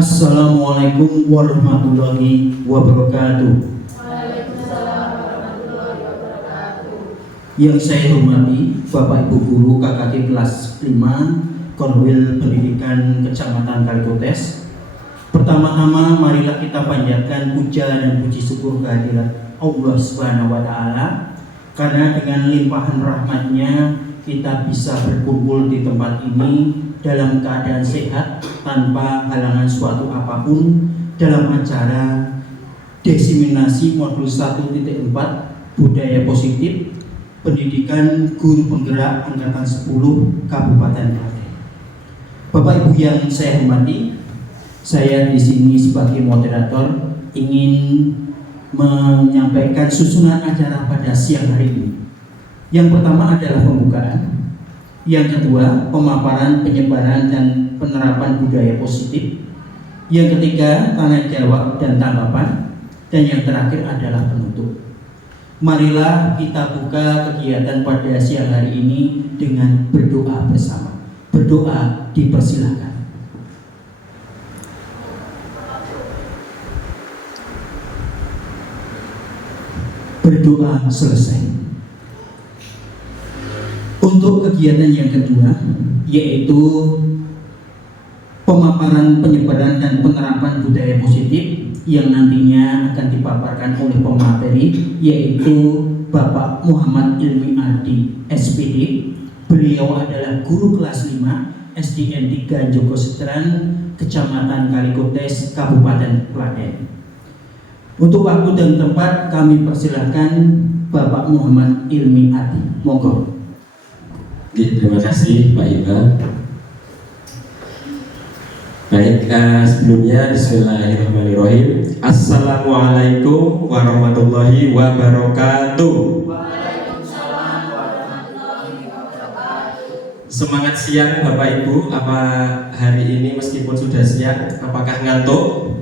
Assalamualaikum warahmatullahi wabarakatuh. Waalaikumsalam warahmatullahi wabarakatuh. Yang saya hormati Bapak Ibu Guru KKG kelas 5 Korwil Pendidikan Kecamatan Kalikotes. Pertama-tama marilah kita panjatkan puja dan puji syukur kehadirat Allah Subhanahu wa Ta'ala, karena dengan limpahan rahmatnya kita bisa berkumpul di tempat ini dalam keadaan sehat tanpa halangan suatu apapun dalam acara diseminasi modul 1.4 budaya positif pendidikan guru penggerak angkatan 10 Kabupaten Klaten. Bapak Ibu yang saya hormati, saya di sini sebagai moderator ingin menyampaikan susunan acara pada siang hari ini. Yang pertama adalah pembukaan. Yang kedua, pemaparan, penyebaran, dan penerapan budaya positif. Yang ketiga, tanya jawab dan tanggapan. Dan yang terakhir adalah penutup. Marilah kita buka kegiatan pada siang hari ini dengan berdoa bersama. Berdoa dipersilakan. Berdoa selesai. Untuk kegiatan yang kedua, yaitu pemaparan, penyebaran, dan penerapan budaya positif yang nantinya akan dipaparkan oleh pemateri, yaitu Bapak Muhammad Ilmi Ardi, SPD. Beliau adalah guru kelas 5 SDN 3 Joko Setran, Kecamatan Kalikotes, Kabupaten Klaten. Untuk waktu dan tempat kami persilahkan Bapak Muhammad Ilmi Ardi. Monggo. Terima kasih Pak Iba. Baik, sebelumnya bismillahirrahmanirrahim. Assalamualaikum warahmatullahi wabarakatuh. Waalaikumsalam warahmatullahi wabarakatuh. Semangat siang Bapak Ibu. Apa hari ini meskipun sudah siang, apakah ngantuk?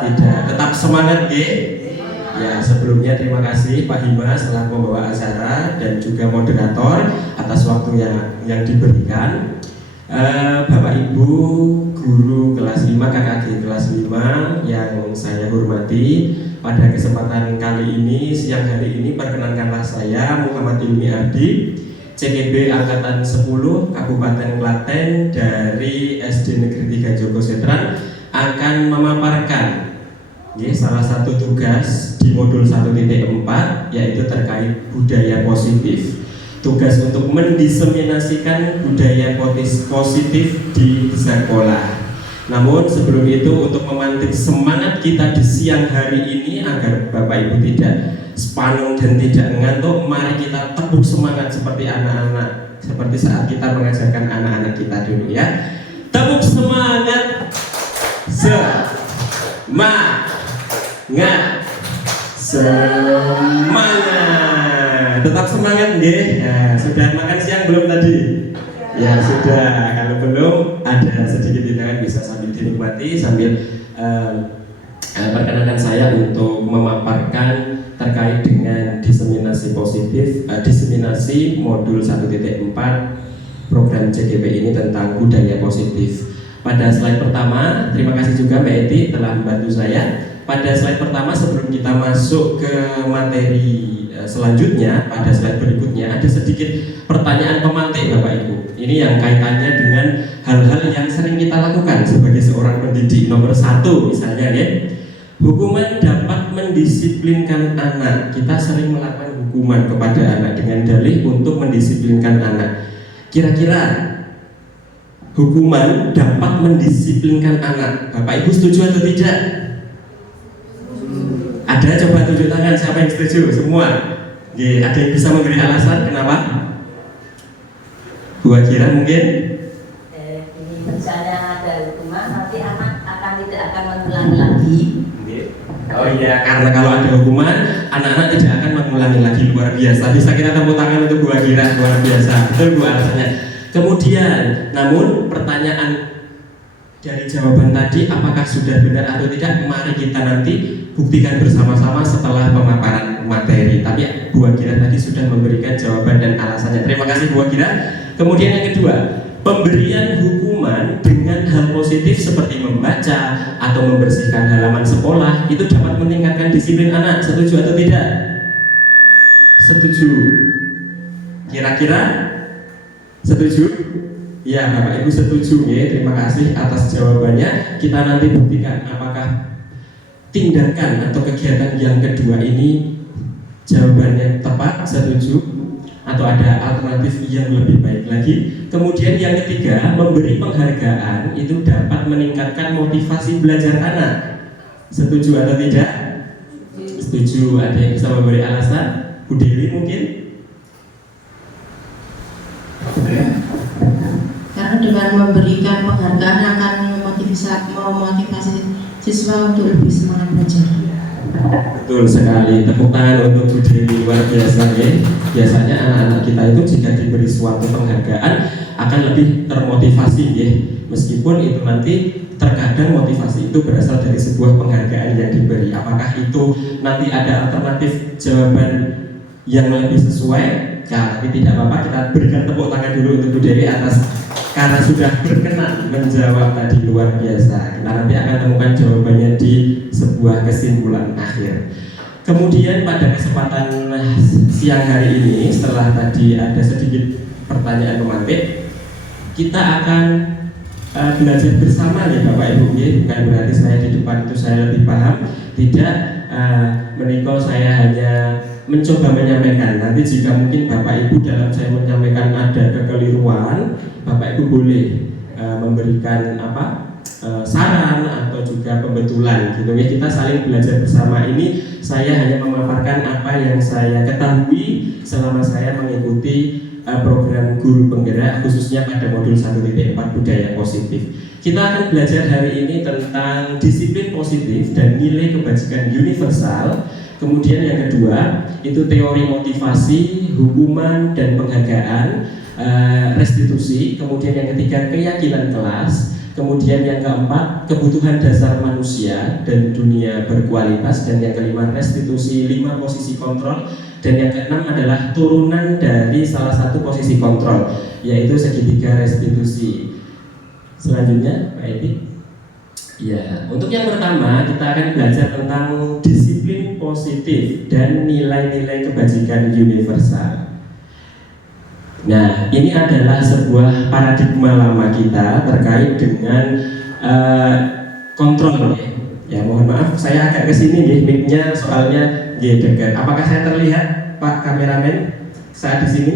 Tidak. Tetap semangat, G. Ya, sebelumnya terima kasih Pak Hima selaku pembawa acara dan juga moderator atas waktu yang diberikan. Bapak Ibu guru kelas 5 KKG kelas 5 yang saya hormati, pada kesempatan kali ini siang hari ini perkenankanlah saya Muhammad Ilmi Ardi, CKB angkatan 10 Kabupaten Klaten dari SD Negeri 3 Joko Setran, akan memaparkan salah satu tugas di modul 1.4, yaitu terkait budaya positif. Tugas untuk mendiseminasikan budaya positif di sekolah. Namun sebelum itu, untuk memantik semangat kita di siang hari ini agar Bapak Ibu tidak sepanung dan tidak ngantuk, mari kita tepuk semangat seperti anak-anak, seperti saat kita mengajarkan anak-anak kita dulu ya. Tepuk semangat. Semangat. Tetap semangat nggih. Ya, sudah makan siang belum tadi? Ya sudah. Kalau belum, ada sedikit hidangan bisa sambil dinikmati sambil perkenalkan saya untuk memaparkan terkait dengan diseminasi positif, diseminasi modul 1.4 program CGP ini tentang budaya positif. Pada slide pertama, terima kasih juga Mbak Eti telah membantu saya. Pada slide pertama, sebelum kita masuk ke materi selanjutnya, pada slide berikutnya ada sedikit pertanyaan pemantik Bapak Ibu. Ini yang kaitannya dengan hal-hal yang sering kita lakukan sebagai seorang pendidik. Nomor 1 misalnya ya, hukuman dapat mendisiplinkan anak. Kita sering melakukan hukuman kepada anak dengan dalih untuk mendisiplinkan anak. Kira-kira hukuman dapat mendisiplinkan anak, Bapak Ibu setuju atau tidak? Ada, coba tunjuk tangan siapa yang setuju? Semua? Ada yang bisa memberi alasan kenapa? Bu Akira mungkin? Ini misalnya ada hukuman, nanti anak tidak akan mengulangi lagi. Oh iya, karena kalau ada hukuman, anak-anak tidak akan mengulangi lagi. Luar biasa. Bisa kita tepuk tangan untuk Bu Akira, luar biasa. Betul Bu alasannya. Kemudian, namun pertanyaan dari jawaban tadi apakah sudah benar atau tidak, mari kita nanti buktikan bersama-sama setelah pemaparan materi. Tapi Bu Akira tadi sudah memberikan jawaban dan alasannya. Terima kasih Bu Akira. Kemudian yang kedua, pemberian hukuman dengan hal positif seperti membaca atau membersihkan halaman sekolah itu dapat meningkatkan disiplin anak. Setuju atau tidak? Setuju. Kira-kira setuju? Ya, Bapak Ibu setuju ya. Terima kasih atas jawabannya. Kita nanti buktikan apakah tindakan atau kegiatan yang kedua ini jawabannya tepat, setuju, atau ada alternatif yang lebih baik lagi. Kemudian yang ketiga, memberi penghargaan itu dapat meningkatkan motivasi belajar anak. Setuju atau tidak? Setuju. Ada yang bisa memberi alasan? Bu Dewi mungkin? Karena dengan memberikan penghargaan akan memotivasi siswa untuk lebih semangat belajar. Betul sekali, tepuk tangan untuk Bu Dewi, luar biasa ya. Biasanya anak-anak kita itu jika diberi suatu penghargaan akan lebih termotivasi ya. Meskipun itu nanti terkadang motivasi itu berasal dari sebuah penghargaan yang diberi. Apakah itu nanti ada alternatif jawaban yang lebih sesuai? Ya, tapi tidak apa-apa, kita berikan tepuk tangan dulu untuk Bu Dewi atas karena sudah berkenan menjawab tadi, luar biasa. Kita nanti akan temukan jawabannya di sebuah kesimpulan akhir. Kemudian pada kesempatan siang hari ini, setelah tadi ada sedikit pertanyaan pemantik, kita akan belajar bersama ya Bapak Ibu. Bukan berarti saya di depan itu saya lebih paham, tidak. Menikah saya hanya mencoba menyampaikan. Nanti jika mungkin Bapak Ibu dalam saya menyampaikan ada kekeliruan, Bapak Ibu boleh memberikan saran atau juga pembetulan gitu ya. Kita saling belajar bersama. Ini saya hanya memaparkan apa yang saya ketahui selama saya mengikuti program guru penggerak khususnya pada modul 1.4 budaya positif. Kita akan belajar hari ini tentang disiplin positif dan nilai kebajikan universal. Kemudian yang kedua itu teori motivasi, hukuman dan penghargaan, restitusi. Kemudian yang ketiga keyakinan kelas. Kemudian yang keempat kebutuhan dasar manusia dan dunia berkualitas. Dan yang kelima restitusi 5 posisi kontrol. Dan yang keenam adalah turunan dari salah satu posisi kontrol, yaitu segitiga restitusi. Selanjutnya Pak Edi. Ya, untuk yang pertama kita akan belajar tentang disiplin positif dan nilai-nilai kebajikan universal. Nah, ini adalah sebuah paradigma lama kita terkait dengan kontrol. Ya, mohon maaf, saya agak kesini nih mic-nya soalnya dekat. Apakah saya terlihat, Pak kameramen, saat di sini?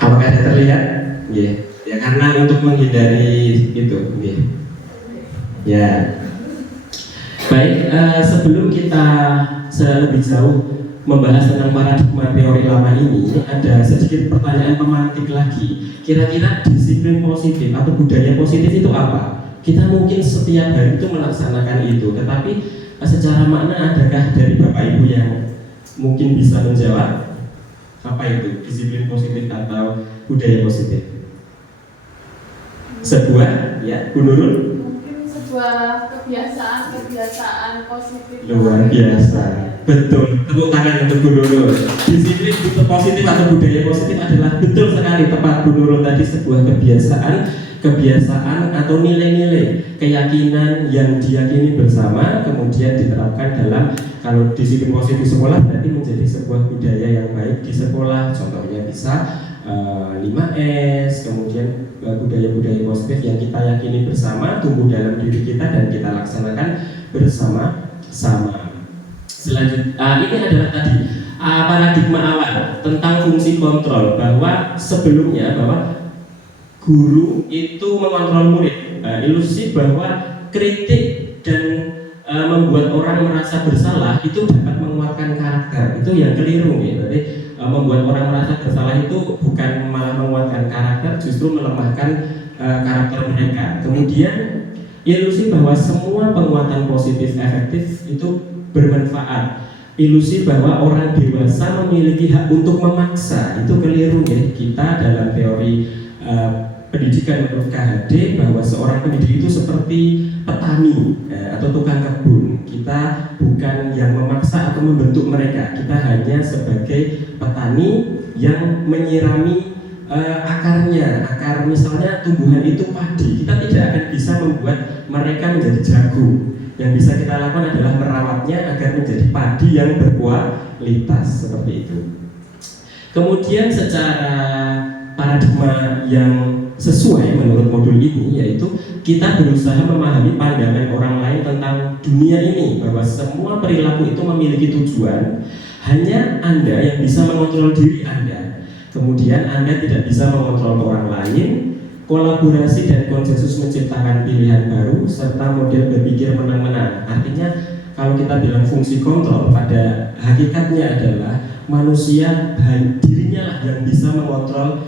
Apakah saya terlihat? Ya, karena untuk menghindari itu. Ya. Baik, sebelum kita lebih jauh membahas tentang paradigma teori lama ini, ada sedikit pertanyaan pemantik lagi. Kira-kira disiplin positif atau budaya positif itu apa? Kita mungkin setiap hari itu melaksanakan itu, tetapi secara makna adakah dari Bapak Ibu yang mungkin bisa menjawab apa itu disiplin positif atau budaya positif? Sebuah, ya, Bu Nurul? Mungkin sebuah kebiasaan positif. Luar biasa, betul. Tepuk tangan untuk Bu Nurul. Disiplin positif atau budaya positif adalah betul sekali tepat Bu Nurul tadi, sebuah kebiasaan atau nilai-nilai keyakinan yang diyakini bersama kemudian diterapkan dalam, kalau disiplin positif sekolah berarti menjadi sebuah budaya yang baik di sekolah. Contohnya bisa 5S, kemudian budaya-budaya positif yang kita yakini bersama tumbuh dalam diri kita dan kita laksanakan bersama-sama. Selanjutnya, ini adalah tadi paradigma awal tentang fungsi kontrol, bahwa sebelumnya bahwa guru itu mengontrol murid. Ilusi bahwa kritik dan membuat orang merasa bersalah itu dapat menguatkan karakter, itu yang keliru ya. Berarti membuat orang merasa bersalah itu bukan malah menguatkan karakter, justru melemahkan karakter mereka. Kemudian ilusi bahwa semua penguatan positif efektif itu bermanfaat. Ilusi bahwa orang dewasa memiliki hak untuk memaksa, itu keliru ya. Kita dalam teori pendidikan menurut KHD bahwa seorang pendidik itu seperti petani atau tukang kebun. Kita bukan yang memaksa atau membentuk mereka. Kita hanya sebagai petani yang menyirami akar misalnya tumbuhan itu padi, kita tidak akan bisa membuat mereka menjadi jagung. Yang bisa kita lakukan adalah merawatnya agar menjadi padi yang berkualitas seperti itu. Kemudian secara paradigma yang sesuai menurut modul ini, yaitu kita berusaha memahami pandangan orang lain tentang dunia ini, bahwa semua perilaku itu memiliki tujuan. Hanya Anda yang bisa mengontrol diri Anda. Kemudian Anda tidak bisa mengontrol orang lain. Kolaborasi dan konsensus menciptakan pilihan baru serta model berpikir menang-menang. Artinya kalau kita bilang fungsi kontrol, pada hakikatnya adalah manusia dirinya lah yang bisa mengontrol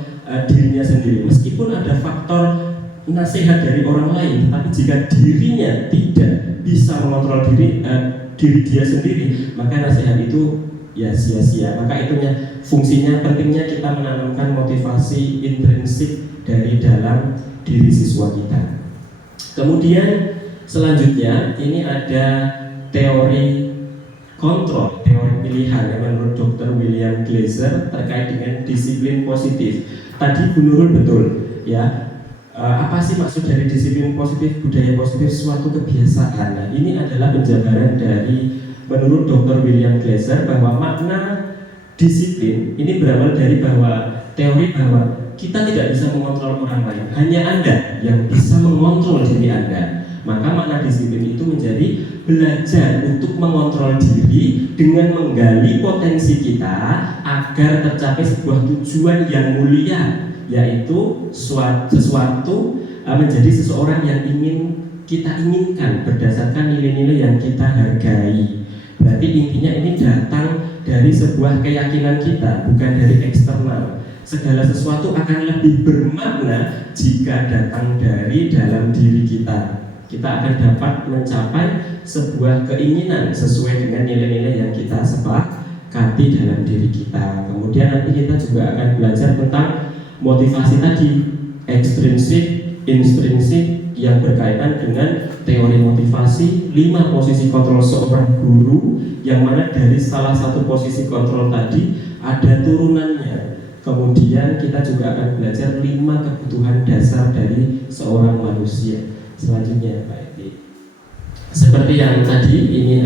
dirinya sendiri. Meskipun ada faktor nasihat dari orang lain, tapi jika dirinya tidak bisa mengontrol diri dia sendiri, maka nasihat itu ya sia-sia. Maka itunya fungsinya, pentingnya kita menanamkan motivasi intrinsik dari dalam diri siswa kita. Kemudian selanjutnya ini ada teori kontrol, teori pilihan yang menurut Dr. William Glasser terkait dengan disiplin positif. Tadi Bu Nurul betul ya. Apa sih maksud dari disiplin positif, budaya positif, suatu kebiasaan? Nah, ini adalah penjabaran dari menurut Dr. William Glasser bahwa makna disiplin ini berawal dari teori bahwa kita tidak bisa mengontrol orang lain, hanya Anda yang bisa mengontrol diri Anda. Maka makna disiplin itu menjadi belajar untuk mengontrol diri dengan menggali potensi kita agar tercapai sebuah tujuan yang mulia, yaitu sesuatu menjadi seseorang yang ingin kita inginkan berdasarkan nilai-nilai yang kita hargai. Berarti intinya ini datang dari sebuah keyakinan kita, bukan dari eksternal. Segala sesuatu akan lebih bermakna jika datang dari dalam diri kita. Kita akan dapat mencapai sebuah keinginan sesuai dengan nilai-nilai yang kita sepakati dalam diri kita. Kemudian nanti kita juga akan belajar tentang motivasi tadi, ekstrinsik, intrinsik, yang berkaitan dengan teori motivasi, 5 posisi kontrol seorang guru, yang mana dari salah satu posisi kontrol tadi ada turunannya. Kemudian kita juga akan belajar 5 kebutuhan dasar dari seorang manusia. Selanjutnya Pak Edi, seperti yang tadi ini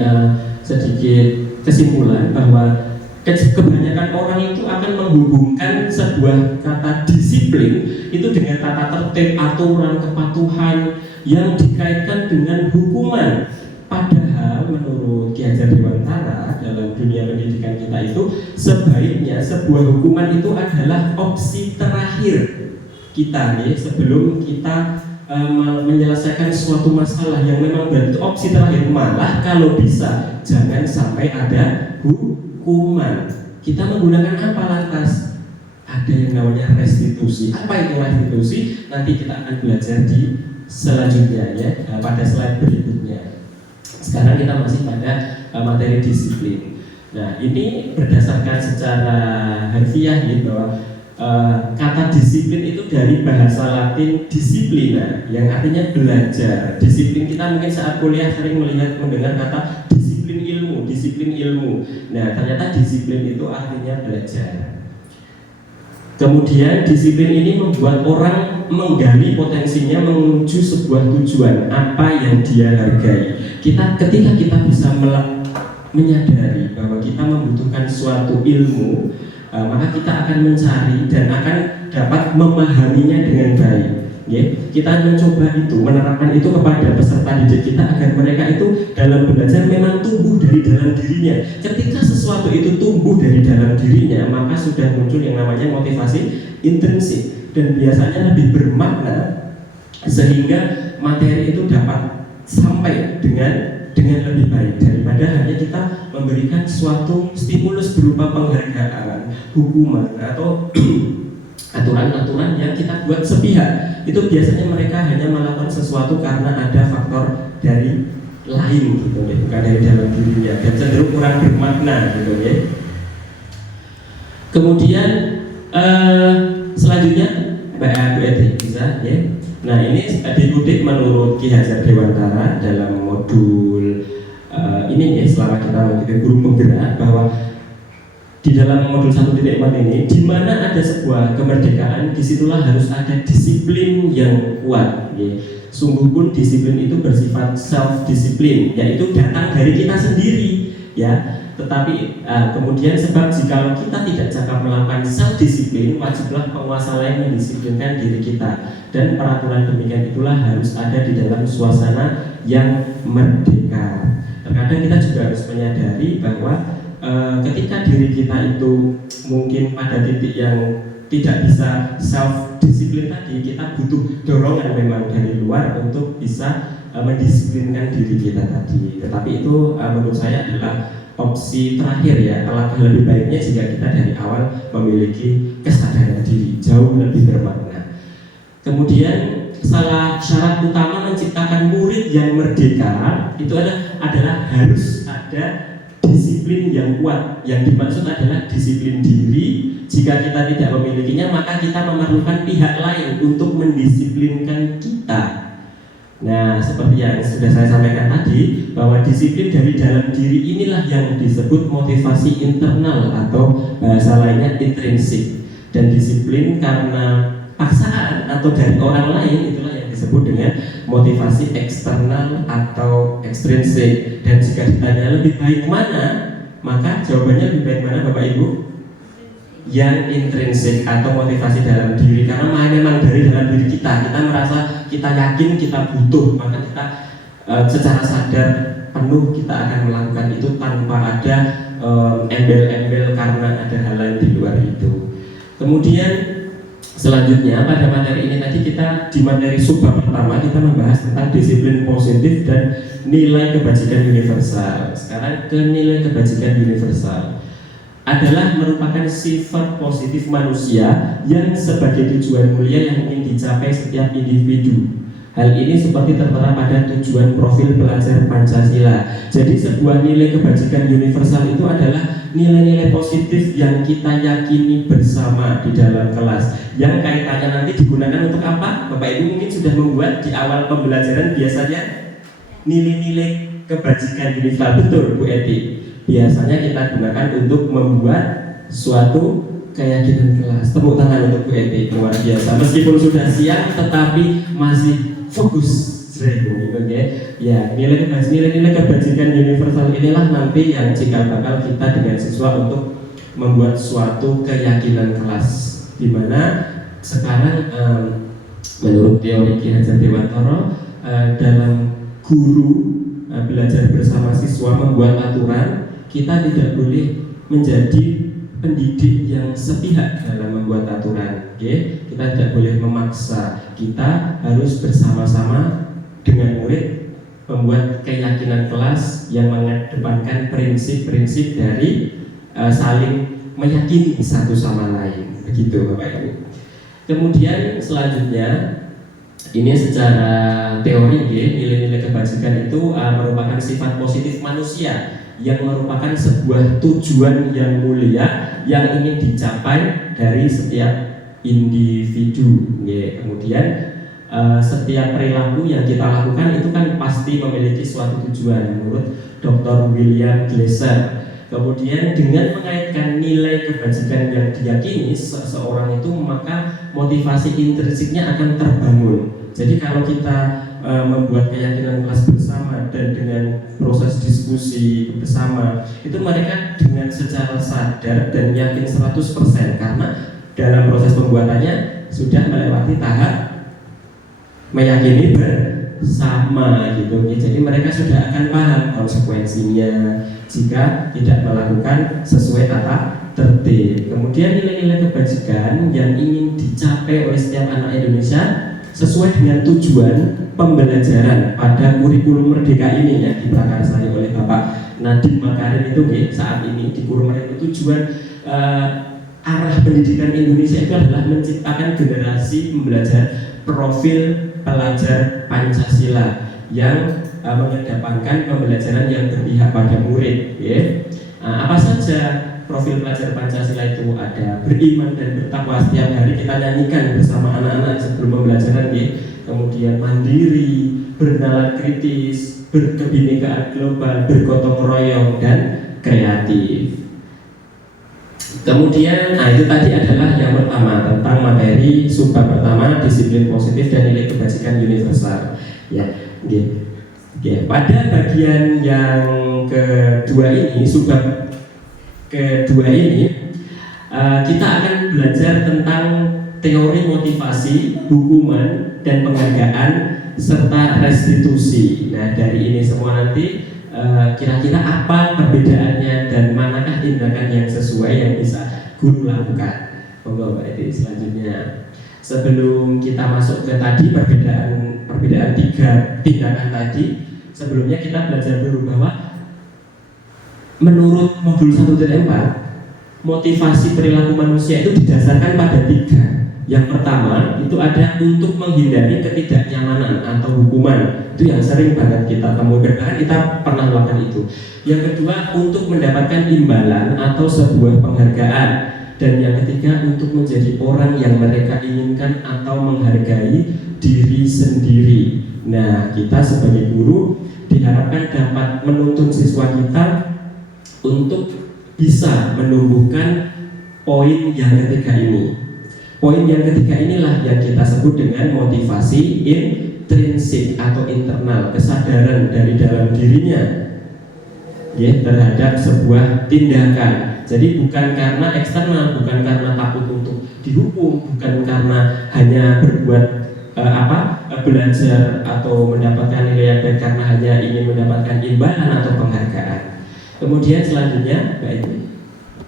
sedikit kesimpulan bahwa kebanyakan orang itu akan menghubungkan sebuah kata disiplin itu dengan tata tertib, aturan, kepatuhan yang dikaitkan dengan hukuman. Padahal menurut Ki Hajar Dewantara dalam dunia pendidikan kita itu sebaiknya sebuah hukuman itu adalah opsi terakhir kita nih, sebelum kita menyelesaikan suatu masalah yang memang berarti opsi terakhir. Malah kalau bisa jangan sampai ada hukuman. Kita menggunakan apa lantas? Ada yang namanya restitusi. Apa itu restitusi? Nanti kita akan belajar di selanjutnya ya, pada slide berikutnya. Sekarang kita masih pada materi disiplin. Nah, ini berdasarkan secara harfiah ya, bahwa kata disiplin itu dari bahasa Latin disiplina, yang artinya belajar. Disiplin kita mungkin saat kuliah sering mendengar kata disiplin ilmu. Nah, ternyata disiplin itu artinya belajar. Kemudian disiplin ini membuat orang menggali potensinya menuju sebuah tujuan, apa yang dia hargai. Ketika kita bisa menyadari bahwa kita membutuhkan suatu ilmu, maka kita akan mencari dan akan dapat memahaminya dengan baik. Kita mencoba itu, menerapkan itu kepada peserta didik kita agar mereka itu dalam belajar memang tumbuh dari dalam dirinya. Ketika sesuatu itu tumbuh dari dalam dirinya, maka sudah muncul yang namanya motivasi intrinsik, dan biasanya lebih bermakna sehingga materi itu dapat sampai dengan lebih baik daripada hanya kita memberikan suatu stimulus berupa penghargaan, hukuman, atau aturan-aturan yang kita buat sepihak. Itu biasanya mereka hanya melakukan sesuatu karena ada faktor dari lain gitu ya, bukan dari dalam dirinya, dan cenderung kurang bermakna gitu ya. Kemudian selanjutnya Mbak Edi bisa ya. Nah, ini dikutip menurut Ki Hajar Dewantara dalam modul ini ya, selama kita mengikuti guru penggerak, bahwa di dalam modul 1.4 ini, di mana ada sebuah kemerdekaan, disitulah harus ada disiplin yang kuat. Sungguh pun disiplin itu bersifat self disiplin, yaitu datang dari kita sendiri, ya. Tetapi kemudian sebab jika kita tidak cakap melakukan self disiplin, wajiblah penguasa lain mendisiplinkan diri kita, dan peraturan demikian itulah harus ada di dalam suasana yang merdeka. Terkadang kita juga harus menyadari bahwa ketika diri kita itu mungkin pada titik yang tidak bisa self disiplin tadi, kita butuh dorongan memang dari luar untuk bisa mendisiplinkan diri kita tadi. Tetapi itu menurut saya adalah opsi terakhir, ya. Alangkah lebih baiknya jika kita dari awal memiliki kesadaran diri, jauh lebih bermakna. Kemudian salah syarat utama menciptakan murid yang merdeka itu adalah harus ada disiplin yang kuat. Yang dimaksud adalah disiplin diri. Jika kita tidak memilikinya, maka kita memerlukan pihak lain untuk mendisiplinkan kita. Nah, seperti yang sudah saya sampaikan tadi, bahwa disiplin dari dalam diri inilah yang disebut motivasi internal, atau bahasa lainnya intrinsik. Dan disiplin karena paksaan atau dari orang lain, itulah yang disebut dengan motivasi eksternal atau ekstrinsik. Dan jika ditanya lebih baik mana, maka jawabannya lebih baik mana, Bapak Ibu? Yang intrinsik atau motivasi dalam diri, karena memang dari dalam diri kita merasa, kita yakin, kita butuh, maka kita secara sadar penuh kita akan melakukan itu tanpa ada embel-embel karena ada hal lain di luar itu. Kemudian selanjutnya pada materi ini tadi, kita di materi subbab pertama kita membahas tentang disiplin positif dan nilai kebajikan universal. Sekarang ke nilai kebajikan universal adalah merupakan sifat positif manusia yang sebagai tujuan mulia yang ingin dicapai setiap individu. Hal ini seperti tertera pada tujuan profil pelajar Pancasila. Jadi sebuah nilai kebajikan universal itu adalah nilai-nilai positif yang kita yakini bersama di dalam kelas, yang kaitannya nanti digunakan untuk apa? Bapak Ibu mungkin sudah membuat di awal pembelajaran biasanya nilai-nilai kebajikan universal. Betul, Bu Eti. Biasanya kita gunakan untuk membuat suatu keyakinan kelas. Tepuk tangan untuk Bu Eti, luar biasa. Meskipun sudah siang, tetapi masih fokus. Ya, nilai-nilai kebajikan universal inilah nanti yang cikal bakal kita dengan siswa untuk membuat suatu keyakinan kelas. Di mana sekarang menurut teori Ki Hajar Dewantara, dalam guru belajar bersama siswa membuat aturan, kita tidak boleh menjadi pendidik yang sepihak dalam membuat aturan. Kita tidak boleh memaksa. Kita harus bersama-sama dengan murid membuat keyakinan kelas yang mengedepankan prinsip-prinsip dari saling meyakini satu sama lain. Begitu Bapak Ibu. Kemudian selanjutnya, ini secara teori, nilai-nilai kebajikan itu merupakan sifat positif manusia yang merupakan sebuah tujuan yang mulia yang ingin dicapai dari setiap individu. Kemudian setiap perilaku yang kita lakukan itu kan pasti memiliki suatu tujuan menurut Dr. William Glasser. Kemudian dengan mengaitkan nilai kebajikan yang diyakini seseorang itu, maka motivasi intrinsiknya akan terbangun. Jadi kalau kita membuat keyakinan kelas bersama dan dengan proses diskusi bersama, itu mereka dengan secara sadar dan yakin 100%, karena dalam proses pembuatannya sudah melewati tahap meyakini bersama gitu. Jadi mereka sudah akan paham konsekuensinya jika tidak melakukan sesuai tata tertib. Kemudian nilai-nilai kebajikan yang ingin dicapai oleh setiap anak Indonesia sesuai dengan tujuan pembelajaran pada kurikulum merdeka ini yang diprakarsai oleh Bapak Nadiem Makarim itu saat ini di kurikulum itu tujuan arah pendidikan Indonesia itu adalah menciptakan generasi pembelajar profil pelajar Pancasila yang mengedepankan pembelajaran yang berpihak pada murid. Apa saja profil pelajar Pancasila itu? Ada beriman dan bertakwa, setiap hari kita nyanyikan bersama anak-anak sebelum pembelajaran, kemudian mandiri, bernalar kritis, berkebinekaan global, bergotong royong, dan kreatif. Kemudian, itu tadi adalah yang pertama tentang materi subbab pertama, disiplin positif dan nilai kebajikan universal. Ya, pada bagian yang kedua ini, subbab kedua ini, kita akan belajar tentang teori motivasi, hukuman, dan penghargaan serta restitusi. Nah, dari ini semua nanti kira-kira apa perbedaannya dan manakah tindakan yang sesuai yang bisa guru lakukan. Monggo Mbak Edi selanjutnya. Sebelum kita masuk ke tadi perbedaan tiga tindakan tadi, sebelumnya kita belajar dulu bahwa menurut modul 1.4 motivasi perilaku manusia itu didasarkan pada 3. Yang pertama itu ada untuk menghindari ketidaknyamanan atau hukuman. Itu yang sering banget kita temukan, bahkan kita pernah melakukan itu. Yang kedua untuk mendapatkan imbalan atau sebuah penghargaan. Dan yang ketiga untuk menjadi orang yang mereka inginkan atau menghargai diri sendiri. Nah, kita sebagai guru diharapkan dapat menuntun siswa kita untuk bisa menumbuhkan poin yang ketiga ini. Poin yang ketiga inilah yang kita sebut dengan motivasi intrinsik atau internal, kesadaran dari dalam dirinya ya, terhadap sebuah tindakan. Jadi bukan karena eksternal, bukan karena takut untuk dihukum, bukan karena hanya berbuat belajar atau mendapatkan nilai yang baik karena hanya ingin mendapatkan imbalan atau penghargaan. Kemudian selanjutnya,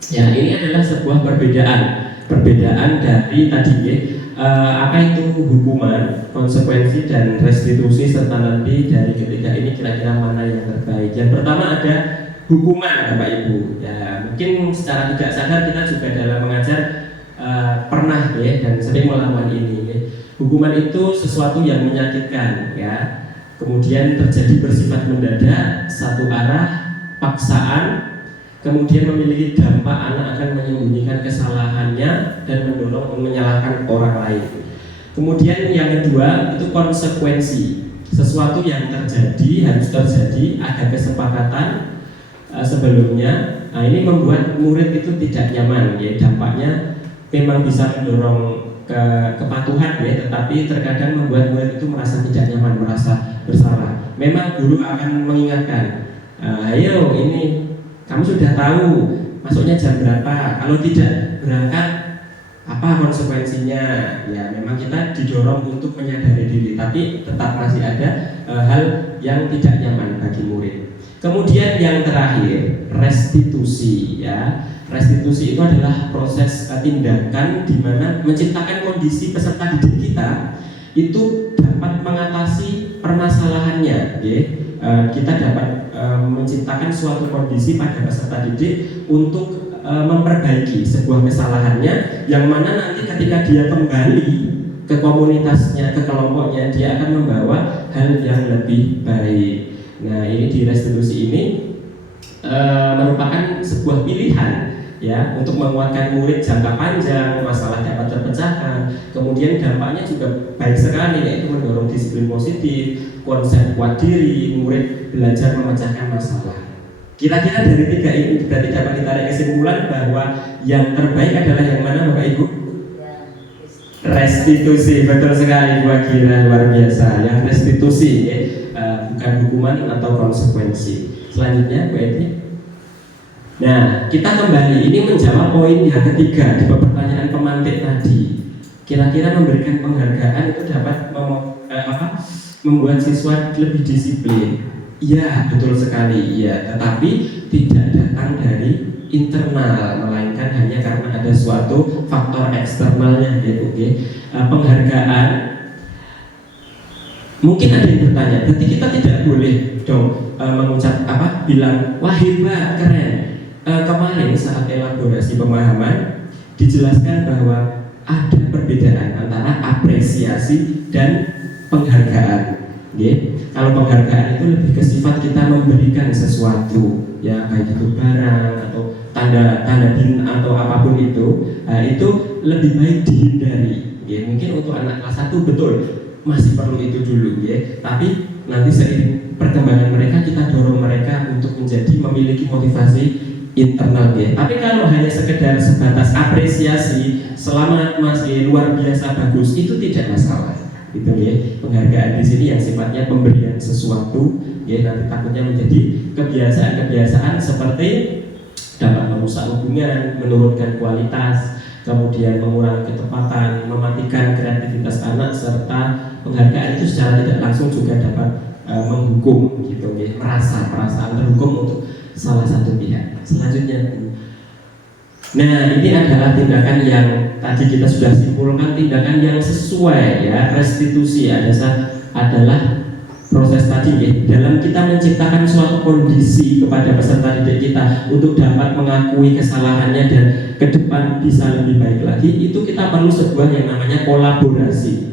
ya ini adalah sebuah perbedaan dari tadi ya, apa itu hukuman, konsekuensi dan restitusi serta nanti dari ketiga ini kira-kira mana yang terbaik. Yang pertama ada hukuman Bapak Ibu. Ya, mungkin secara tidak sadar kita juga dalam mengajar pernah ya dan sering melakukan ini. Ya. Hukuman itu sesuatu yang menyakitkan ya. Kemudian terjadi bersifat mendadak, satu arah, paksaan. Kemudian memiliki dampak anak akan menyembunyikan kesalahannya dan menyalahkan orang lain. Kemudian yang kedua itu konsekuensi, sesuatu yang terjadi harus terjadi, ada kesepakatan sebelumnya. Nah, ini membuat murid itu tidak nyaman ya, dampaknya memang bisa mendorong kepatuhan ya, tetapi terkadang membuat murid itu merasa tidak nyaman, merasa bersalah. Memang guru akan mengingatkan, ayo ini kamu sudah tahu masuknya jam berapa, kalau tidak berangkat apa konsekuensinya. Ya memang kita didorong untuk menyadari diri, tapi tetap masih ada hal yang tidak nyaman bagi murid. Kemudian yang terakhir restitusi ya. Restitusi itu adalah proses tindakan di mana menciptakan kondisi peserta didik kita itu dapat mengatasi permasalahannya ya. Kita dapat menciptakan suatu kondisi pada peserta didik untuk memperbaiki sebuah kesalahannya, yang mana nanti ketika dia kembali ke komunitasnya, ke kelompoknya, dia akan membawa hal yang lebih baik. Nah, ini di restitusi ini merupakan sebuah pilihan ya untuk menguatkan murid jangka panjang, masalah dapat terpecahkan. Kemudian dampaknya juga baik sekali, yaitu mendorong disiplin positif, konsep kuat diri, murid belajar memecahkan masalah. Kira-kira dari 3 ini berarti dapat ditarik kesimpulan bahwa yang terbaik adalah yang mana Bapak Ibu? Restitusi, betul sekali Bu Agira, luar biasa. Yang restitusi ya, bukan hukuman atau konsekuensi. Selanjutnya Bu Edi. Nah, kita kembali ini menjawab poin yang ketiga di pertanyaan pemantik tadi. Kira-kira memberikan penghargaan itu dapat membuat siswa lebih disiplin. Iya, betul sekali. Iya, tetapi tidak datang dari internal, melainkan hanya karena ada suatu faktor eksternalnya gitu. Penghargaan. Mungkin ada yang bertanya, berarti kita tidak boleh dong mengucap bilang wah hebat, keren. Kemarin saat elaborasi pemahaman dijelaskan bahwa ada perbedaan antara apresiasi dan penghargaan. Kalau penghargaan itu lebih ke sifat kita memberikan sesuatu, ya baik itu barang atau tanda atau apapun itu lebih baik dihindari. Mungkin untuk anak kelas 1 betul masih perlu itu dulu, tapi nanti seiring perkembangan mereka kita dorong mereka untuk memiliki motivasi internal ya. Tapi kalau hanya sekedar sebatas apresiasi, selamat Mas ya, luar biasa bagus, itu tidak masalah. Itu ya, penghargaan di sini yang sifatnya pemberian sesuatu ya, nanti takutnya menjadi kebiasaan-kebiasaan seperti dapat merusak hubungan, menurunkan kualitas, kemudian mengurangi ketepatan, mematikan kreativitas anak, serta penghargaan itu secara tidak langsung juga dapat menghukum gitu ya, perasaan terhukum untuk salah satu pihak. Selanjutnya, nah ini adalah tindakan yang tadi kita sudah simpulkan, tindakan yang sesuai ya, restitusi adalah proses tadi ya, dalam kita menciptakan suatu kondisi kepada peserta didik kita untuk dapat mengakui kesalahannya dan ke depan bisa lebih baik lagi. Itu kita perlu sebuah yang namanya kolaborasi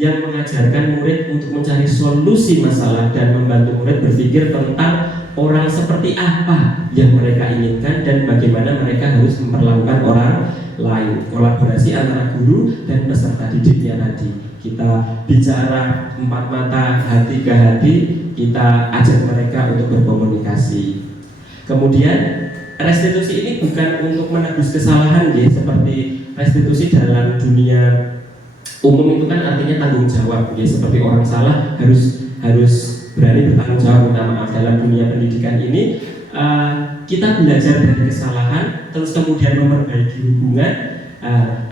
yang mengajarkan murid untuk mencari solusi masalah dan membantu murid berpikir tentang orang seperti apa yang mereka inginkan dan bagaimana mereka harus memperlakukan orang lain. Kolaborasi antara guru dan peserta didiknya tadi. Kita bicara empat mata, hati ke hati, kita ajak mereka untuk berkomunikasi. Kemudian restitusi ini bukan untuk menebus kesalahan ya, seperti restitusi dalam dunia umum itu kan artinya tanggung jawab ya, seperti orang salah harus berani bertanggung jawab, minta maaf. Dalam dunia pendidikan ini kita belajar dari kesalahan terus kemudian memperbaiki hubungan,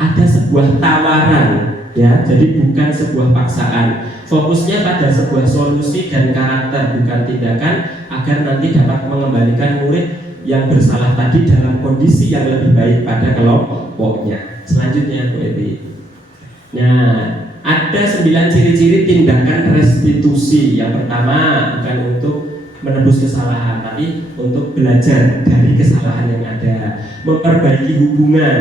ada sebuah tawaran ya, jadi bukan sebuah paksaan. Fokusnya pada sebuah solusi dan karakter, bukan tindakan, agar nanti dapat mengembalikan murid yang bersalah tadi dalam kondisi yang lebih baik pada kelompoknya. Selanjutnya Bu Evi. Nah, ada 9 ciri-ciri tindakan restitusi. Yang pertama, bukan untuk menebus kesalahan, tapi untuk belajar dari kesalahan yang ada, memperbaiki hubungan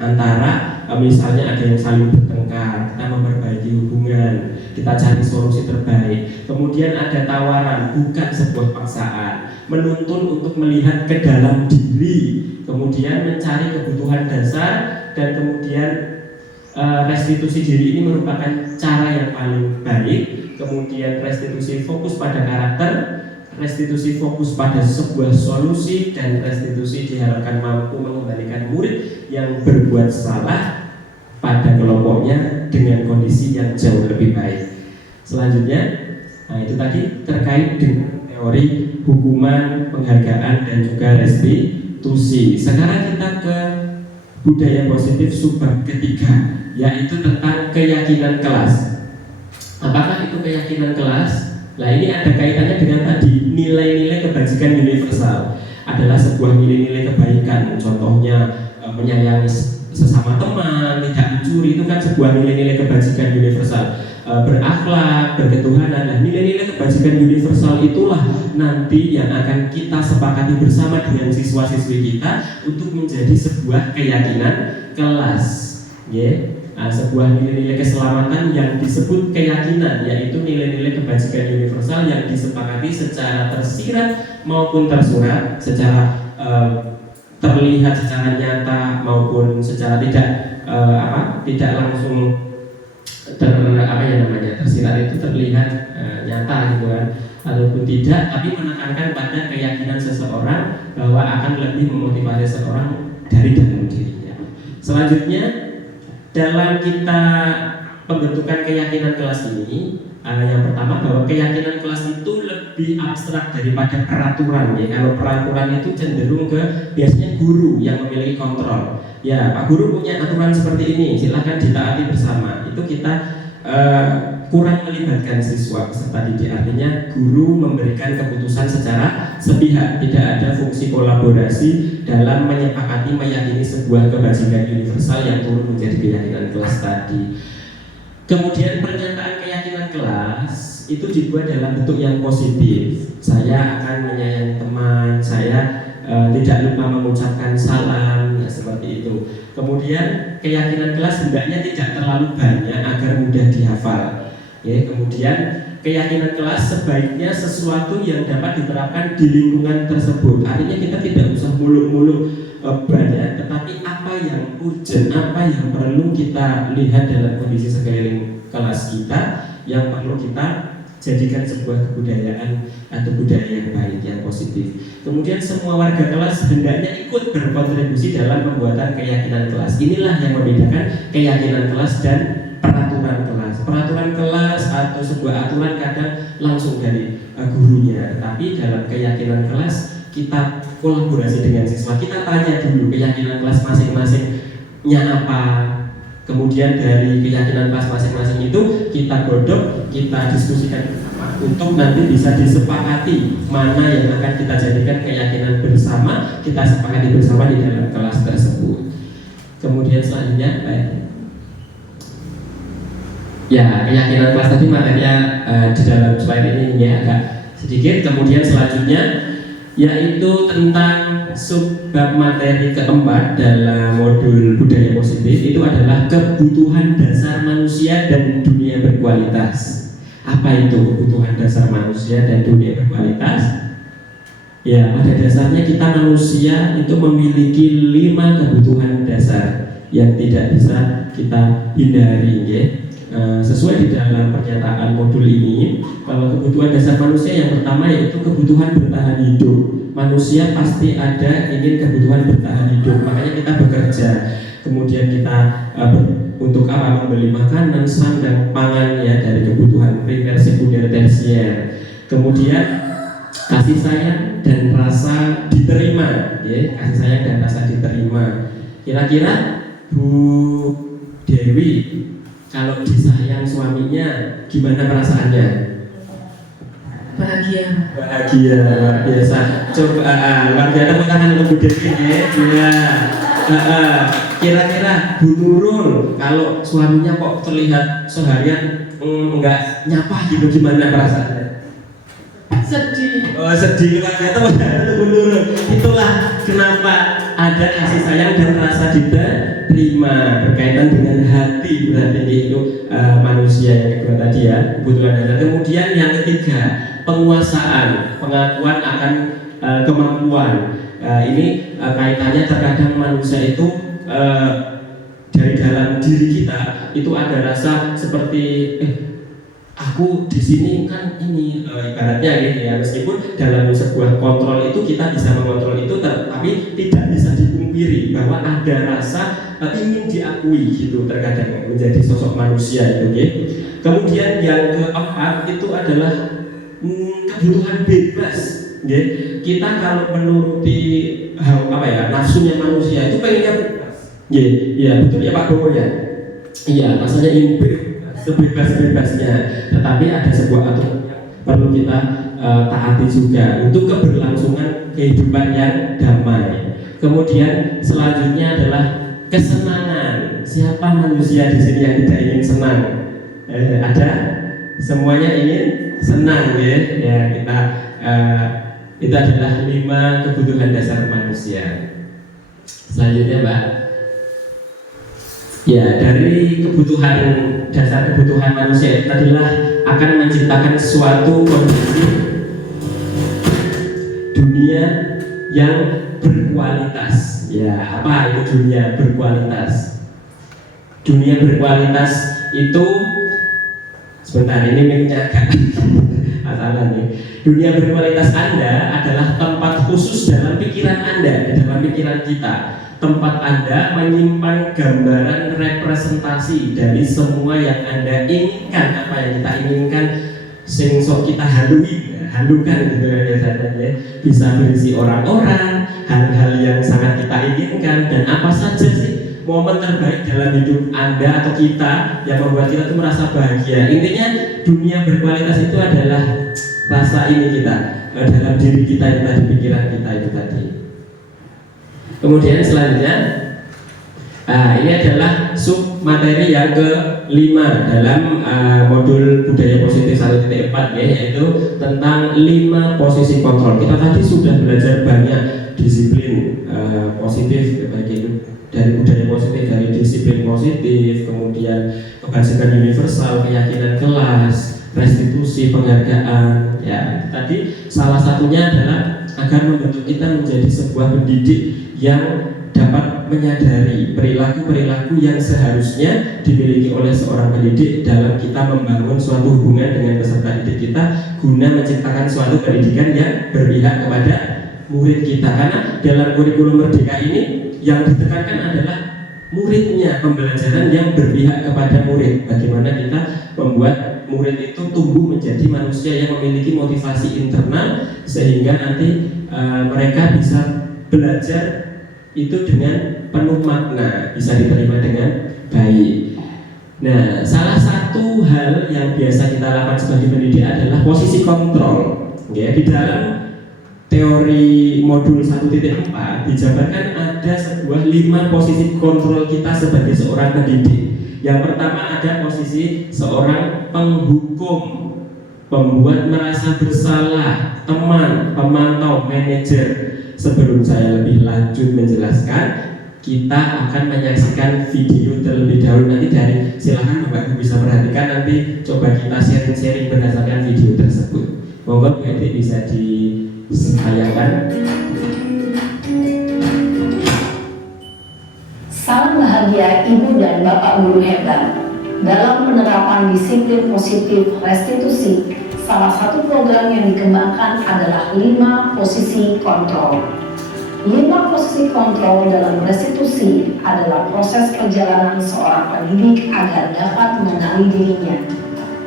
antara, misalnya ada yang saling bertengkar, kita memperbaiki hubungan, kita cari solusi terbaik. Kemudian ada tawaran, bukan sebuah paksaan, menuntun untuk melihat ke dalam diri, kemudian mencari kebutuhan dasar, dan kemudian restitusi diri ini merupakan cara yang paling baik. Kemudian restitusi fokus pada karakter, restitusi fokus pada sebuah solusi, dan restitusi diharapkan mampu mengembalikan murid yang berbuat salah pada kelompoknya dengan kondisi yang jauh lebih baik. Selanjutnya, nah itu tadi terkait dengan teori hukuman, penghargaan, dan juga restitusi. Sekarang kita ke budaya positif subbab ketiga, yaitu tentang keyakinan kelas. Apakah itu keyakinan kelas? Nah ini ada kaitannya dengan tadi, nilai-nilai kebajikan universal adalah sebuah nilai-nilai kebaikan. Contohnya menyayangi sesama teman, tidak mencuri, itu kan sebuah nilai-nilai kebajikan universal. Berakhlak, berketuhanan. Nah, nilai-nilai kebajikan universal itulah nanti yang akan kita sepakati bersama dengan siswa-siswi kita untuk menjadi sebuah keyakinan kelas. Sebuah nilai-nilai keselamatan yang disebut keyakinan, yaitu nilai-nilai kebajikan universal yang disepakati secara tersirat maupun tersurat, secara terlihat secara nyata maupun secara tidak langsung tersirat, itu terlihat nyata gitu kan, ataupun tidak, tapi menekankan pada keyakinan seseorang bahwa akan lebih memotivasi seseorang dari dalam dirinya. Selanjutnya, dalam kita pembentukan keyakinan kelas ini, yang pertama bahwa keyakinan kelas itu lebih abstrak daripada peraturan ya. Kalau peraturan itu cenderung ke biasanya guru yang memiliki kontrol. Ya, Pak Guru punya aturan seperti ini, silakan ditaati bersama. Itu kita kurang melibatkan siswa peserta didik. Artinya guru memberikan keputusan secara sepihak, tidak ada fungsi kolaborasi dalam menyepakati meyakini sebuah kebajikan universal yang turun menjadi keyakinan kelas tadi. Kemudian pernyataan keyakinan kelas itu dibuat dalam bentuk yang positif. Saya akan menyayangi teman, saya tidak lupa mengucapkan salam, seperti itu. Kemudian keyakinan kelas hendaknya tidak terlalu banyak agar mudah dihafal. Kemudian keyakinan kelas sebaiknya sesuatu yang dapat diterapkan di lingkungan tersebut. Artinya kita tidak usah muluk-muluk banyak, tetapi apa yang urgent, apa yang perlu kita lihat dalam kondisi sekeliling kelas kita, yang perlu kita jadikan sebuah kebudayaan atau budaya yang baik, yang positif. Kemudian semua warga kelas hendaknya ikut berkontribusi dalam pembuatan keyakinan kelas. Inilah yang membedakan keyakinan kelas dan peraturan kelas. Peraturan kelas atau sebuah aturan kadang langsung dari gurunya, tapi dalam keyakinan kelas kita kolaborasi dengan siswa. Kita tanya dulu keyakinan kelas masing-masingnya apa. Kemudian dari keyakinan kelas masing-masing itu kita godok, kita diskusikan bersama untuk nanti bisa disepakati mana yang akan kita jadikan keyakinan bersama, kita sepakati bersama di dalam kelas tersebut. Kemudian selanjutnya, ya keyakinan kelas tadi materinya di dalam slide ini ya agak sedikit. Kemudian selanjutnya yaitu tentang subbab materi keempat dalam modul budaya positif, itu adalah kebutuhan dasar manusia dan dunia berkualitas. Apa itu kebutuhan dasar manusia dan dunia berkualitas? Ya, pada dasarnya kita manusia itu memiliki 5 kebutuhan dasar yang tidak bisa kita hindari ya. Sesuai di dalam pernyataan modul ini, bahwa kebutuhan dasar manusia yang pertama yaitu kebutuhan bertahan hidup. Manusia pasti ada ingin kebutuhan bertahan hidup, makanya kita bekerja. Kemudian kita untuk apa? Membeli makanan, sandang, pangan ya, dari kebutuhan primer, sekunder, tersier. Kemudian kasih sayang dan rasa diterima ya, kasih sayang dan rasa diterima. Kira-kira Bu Dewi kalau disayang suaminya gimana perasaannya? Bahagia. Bahagia, luar biasa. Coba luar biasa, tepuk tangan untuk Bu Dewi ya. Kira-kira Bu Nurul kalau suaminya kok terlihat seharian enggak nyapa gitu, gimana perasaannya? Sedih. Oh, sedih, luar biasa. Tepuk tangan untuk Bu Nurul. Itulah kenapa ada kasih sayang dan rasa diterima, berkaitan dengan hati, berarti itu manusia yang kedua tadi ya, kebutuhan dasar. Kemudian yang ketiga, penguasaan, pengakuan akan kemampuan. Ini kaitannya terkadang manusia itu dari dalam diri kita itu ada rasa seperti aku di sini kan ini ibaratnya gitu ya, meskipun dalam sebuah kontrol itu kita bisa mengontrol itu, tapi tidak bisa dipungkiri bahwa ada rasa ingin diakui gitu terkadang menjadi sosok manusia itu ya. Kemudian yang keempat itu adalah kebutuhan bebas ya. Kita kalau menuruti nafsunya manusia itu pengennya bebas ya, ya betul ya Pak Bowo ya. Iya, rasanya ingin sebebas-bebasnya, tetapi ada sebuah aturan yang perlu kita taati juga untuk keberlangsungan kehidupan yang damai. Kemudian selanjutnya adalah kesenangan. Siapa manusia di sini yang tidak ingin senang? Ada, semuanya ingin senang ya. Ya kita itu adalah 5 kebutuhan dasar manusia. Selanjutnya Mbak. Ya, dari kebutuhan dasar kebutuhan manusia itu adalah akan menciptakan suatu kondisi dunia yang berkualitas. Ya, apa itu dunia berkualitas? Dunia berkualitas itu sebentar, ini mic-nya agak asalan nih. Dunia berkualitas Anda adalah tempat khusus dalam pikiran Anda, dalam pikiran kita. Tempat Anda menyimpan gambaran representasi dari semua yang Anda inginkan, apa yang kita inginkan, sing sok kita halukan gitu ya biasanya. Bisa berisi orang-orang, hal-hal yang sangat kita inginkan, dan apa saja sih momen terbaik dalam hidup Anda atau kita yang membuat kita tuh merasa bahagia. Intinya dunia berkualitas itu adalah rasa ini kita dalam diri kita itu tadi, pikiran kita itu tadi. Kemudian selanjutnya ini adalah sub materi yang ke-5 dalam modul budaya positif 1.4 ya, yaitu tentang 5 posisi kontrol. Kita tadi sudah belajar banyak disiplin positif, baik itu dari budaya positif, dari disiplin positif, kemudian kebajikan universal, keyakinan kelas, restitusi, penghargaan. Ya, tadi salah satunya adalah agar membentuk kita menjadi sebuah pendidik yang dapat menyadari perilaku-perilaku yang seharusnya dimiliki oleh seorang pendidik dalam kita membangun suatu hubungan dengan peserta didik kita guna menciptakan suatu pendidikan yang berpihak kepada murid kita. Karena dalam kurikulum Merdeka ini yang ditekankan adalah muridnya, pembelajaran yang berpihak kepada murid. Bagaimana kita membuat murid itu tumbuh menjadi manusia yang memiliki motivasi internal sehingga nanti mereka bisa belajar itu dengan penuh makna, bisa diterima dengan baik. Nah, salah satu hal yang biasa kita lakukan sebagai pendidik adalah posisi kontrol. Ya, di dalam teori modul 1.4 dijabarkan ada sebuah 5 posisi kontrol kita sebagai seorang pendidik. Yang pertama ada posisi seorang penghukum, pembuat merasa bersalah, teman, pemantau, manajer. Sebelum saya lebih lanjut menjelaskan, kita akan menyaksikan video terlebih dahulu nanti dari, silahkan Bapak Ibu bisa perhatikan, nanti coba kita sharing-sharing berdasarkan video tersebut. Monggo Bu Edi bisa ditayangkan. Salam bahagia Ibu dan Bapak Guru hebat. Dalam penerapan disiplin positif restitusi, salah satu program yang dikembangkan adalah 5 posisi kontrol. 5 posisi kontrol dalam restitusi adalah proses perjalanan seorang pendidik agar dapat mengenali dirinya.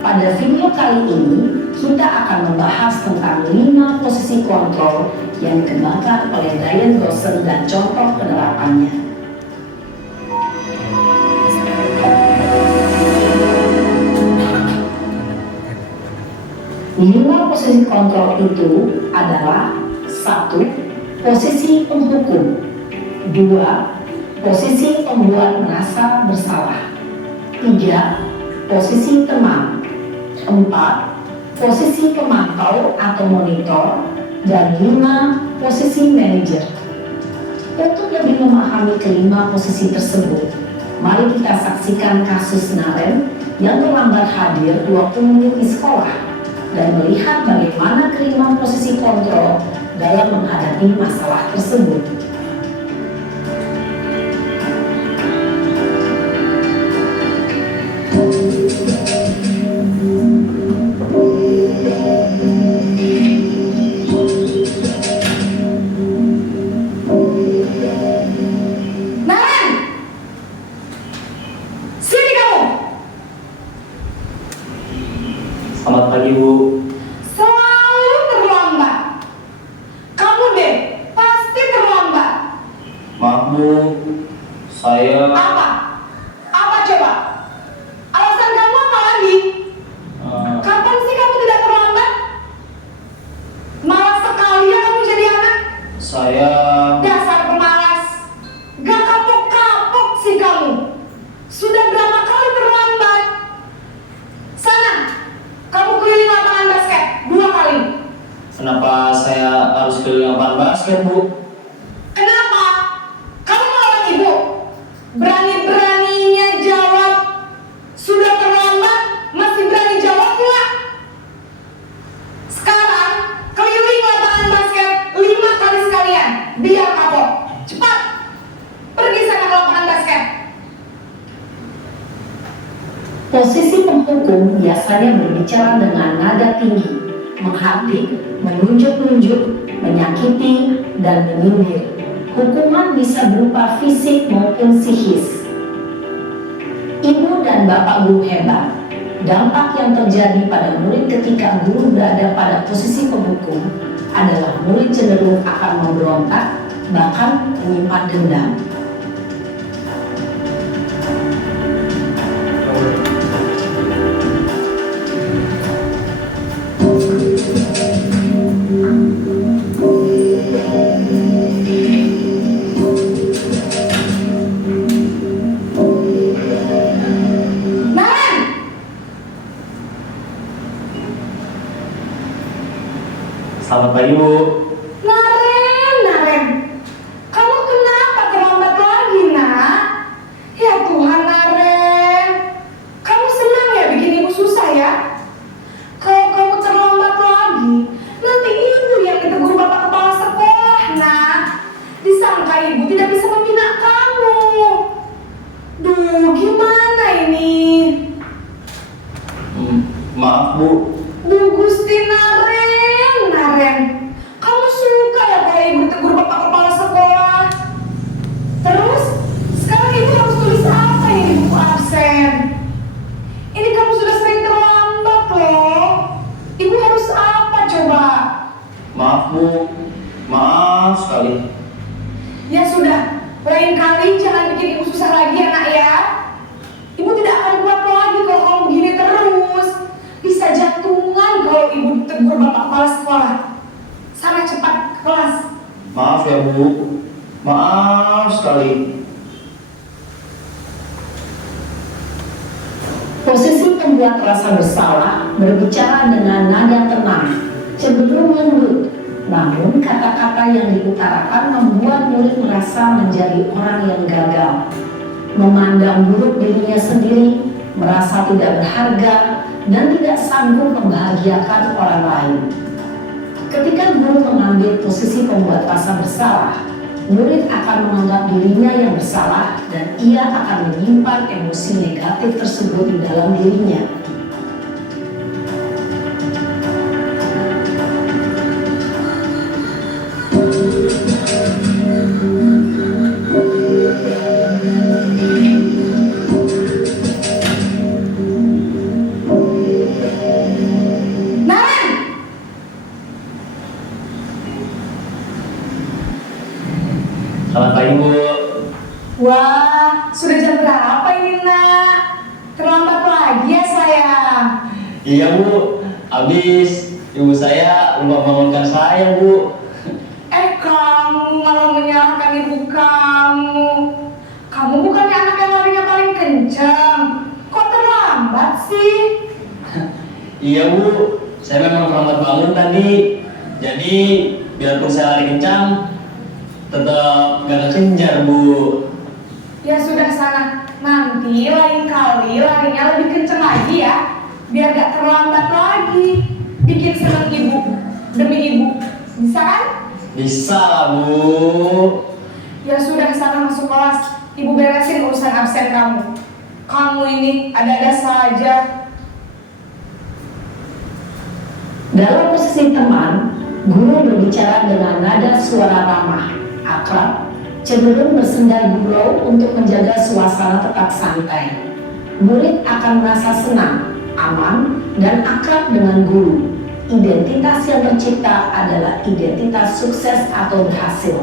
Pada video kali ini, kita akan membahas tentang 5 posisi kontrol yang dikembangkan oleh Diane Goshen dan contoh penerapannya. 5 posisi kontrol itu adalah 1. Posisi penghukum, 2. Posisi pembuat merasa bersalah, 3. Posisi teman, 4. Posisi pemantau atau monitor, dan 5. Posisi manajer. Untuk lebih memahami kelima posisi tersebut, mari kita saksikan kasus Naren yang terlambat hadir 20 menit di sekolah dan melihat bagaimana kelima posisi kontrol dalam menghadapi masalah tersebut. Naren! Sini kamu! Selamat pagi Bu. Selalu terlambat. Kamu deh, pasti terlambat. Maaf Bu, saya Apa? Apa coba? Alasan kamu apa lagi? Kapan sih kamu tidak terlambat? Malas sekali ya kamu jadi anak. saya Dasar pemalas. Gak kapok-kapok sih kamu. Sudah berapa kali terlambat? Sana, kamu keliling lapangan basket 2 kali. kenapa saya harus keliling lapangan basket Bu? Kenapa? Kamu melawan ibu. Berani-beraninya jawab. Sudah terlambat, masih berani jawab nggak? Sekarang, keliling lapangan basket 5 kali sekalian. Biar kapok. Cepat. Pergi sana ke lapangan basket. Posisi penghukum biasanya berbicara dengan nada tinggi, menghardik, menunjuk-nunjuk, menyakiti, dan menyindir. Hukuman bisa berupa fisik maupun psikis. Ibu dan Bapak Guru hebat, dampak yang terjadi pada murid ketika guru berada pada posisi penghukum adalah murid cenderung akan memberontak, bahkan menyimpan dendam. Naren! Selamat pagi Bu. Naren, kamu kenapa terlambat lagi, nak? Ya Tuhan, Naren, kamu senang ya bikin ibu susah ya? Kalau kamu terlambat lagi, nanti ibu yang ditegur bapak kepala sekolah, nak. Disangka ibu tidak bisa membina kamu, Aduh, gimana ini? Maaf Bu, Bu Gusti Naren, kamu suka ya kalau ibu tegur bapak kepala sekolah? Terus, sekarang ibu harus tulis apa ini di buku absen? Ini kamu sudah sering terlambat loh. Ibu harus apa coba? maaf Bu, maaf sekali. Ya sudah, lain kali jangan bikin ibu susah lagi ya nak ya. Ibu tidak akan kuat lagi kalau kamu begini terus. Bisa jantungan kalau ibu tegur bapak kepala sekolah. Sana cepat ke kelas. Maaf ya Bu, maaf sekali. Posisi pembuat rasa bersalah berbicara dengan nada tenang, cenderung lembut. Namun kata-kata yang diutarakan membuat murid merasa menjadi orang yang gagal, memandang buruk dirinya sendiri, merasa tidak berharga, dan tidak sanggup membahagiakan orang lain. Ketika guru mengambil posisi pembuat rasa bersalah, murid akan menganggap dirinya yang bersalah dan ia akan menyimpan emosi negatif tersebut di dalam dirinya. Naren! Selamat pagi Bu. Wah, sudah jam berapa ini nak? Terlambat lagi ya sayang. Iya Bu, habis ibu saya lupa bangunkan saya Bu. Kamu malah menyalahkan ibu kamu. Kamu bukannya anak yang larinya paling kencang. Kok terlambat sih? Iya Bu, saya memang terlambat bangun tadi. Jadi biarpun saya lari kencang, tetap gak kekejar Bu. Ya sudah sana. Nanti lain kali larinya lebih kencang lagi ya. Biar gak terlambat lagi. Bikin senang ibu. Demi ibu. Bisa kan? Bisa lah Bu. Ya sudah sana masuk kelas. Ibu beresin urusan absen kamu. Kamu ini ada-ada saja. Dalam posisi teman, guru berbicara dengan nada suara ramah, akrab, cenderung bersenda gurau untuk menjaga suasana tetap santai. Murid akan merasa senang, aman, dan akrab dengan guru. Identitas yang tercipta adalah identitas sukses atau berhasil.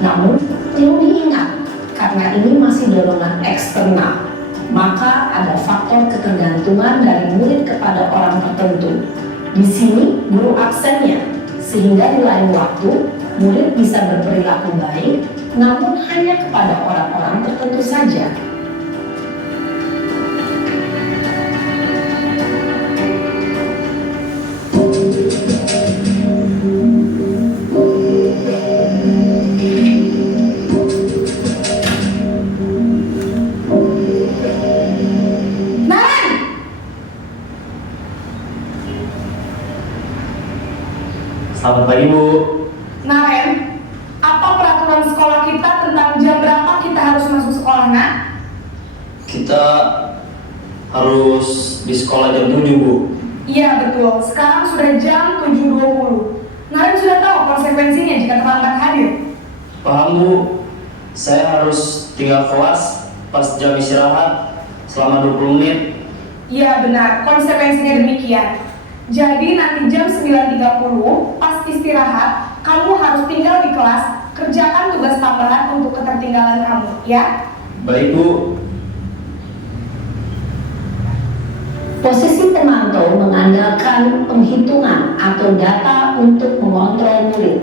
Namun, perlu diingat, karena ini masih dorongan eksternal, maka ada faktor ketergantungan dari murid kepada orang tertentu. Di sini, guru absennya, sehingga di lain waktu, murid bisa berperilaku baik, namun hanya kepada orang-orang tertentu saja. Naren! Selamat pagi Bu. Naren, apa peraturan sekolah kita tentang jam berapa kita harus masuk sekolah, nak? Kita harus di sekolah jam 7 Bu. Iya betul, sekarang sudah jam 7.20. Naren sudah tahu konsekuensinya jika terlambat hadir. Paham Bu, saya harus tinggal kelas pas jam istirahat selama 20 menit. Iya benar, konsekuensinya demikian. Jadi nanti jam 9.30 pas istirahat, kamu harus tinggal di kelas, kerjakan tugas tambahan untuk ketertinggalan kamu, ya? Baik Bu. Posisi pemantau mengandalkan penghitungan atau data untuk mengontrol murid.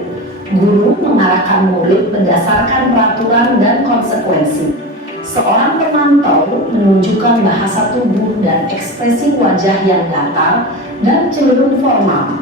Guru mengarahkan murid berdasarkan peraturan dan konsekuensi. Seorang pemantau menunjukkan bahasa tubuh dan ekspresi wajah yang datar dan cenderung formal.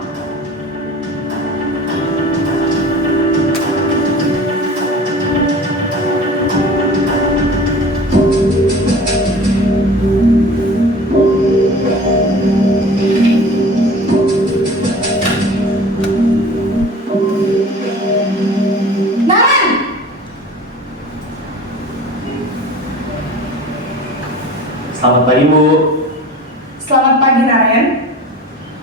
Naren! Selamat pagi, Bu. Selamat pagi, Naren.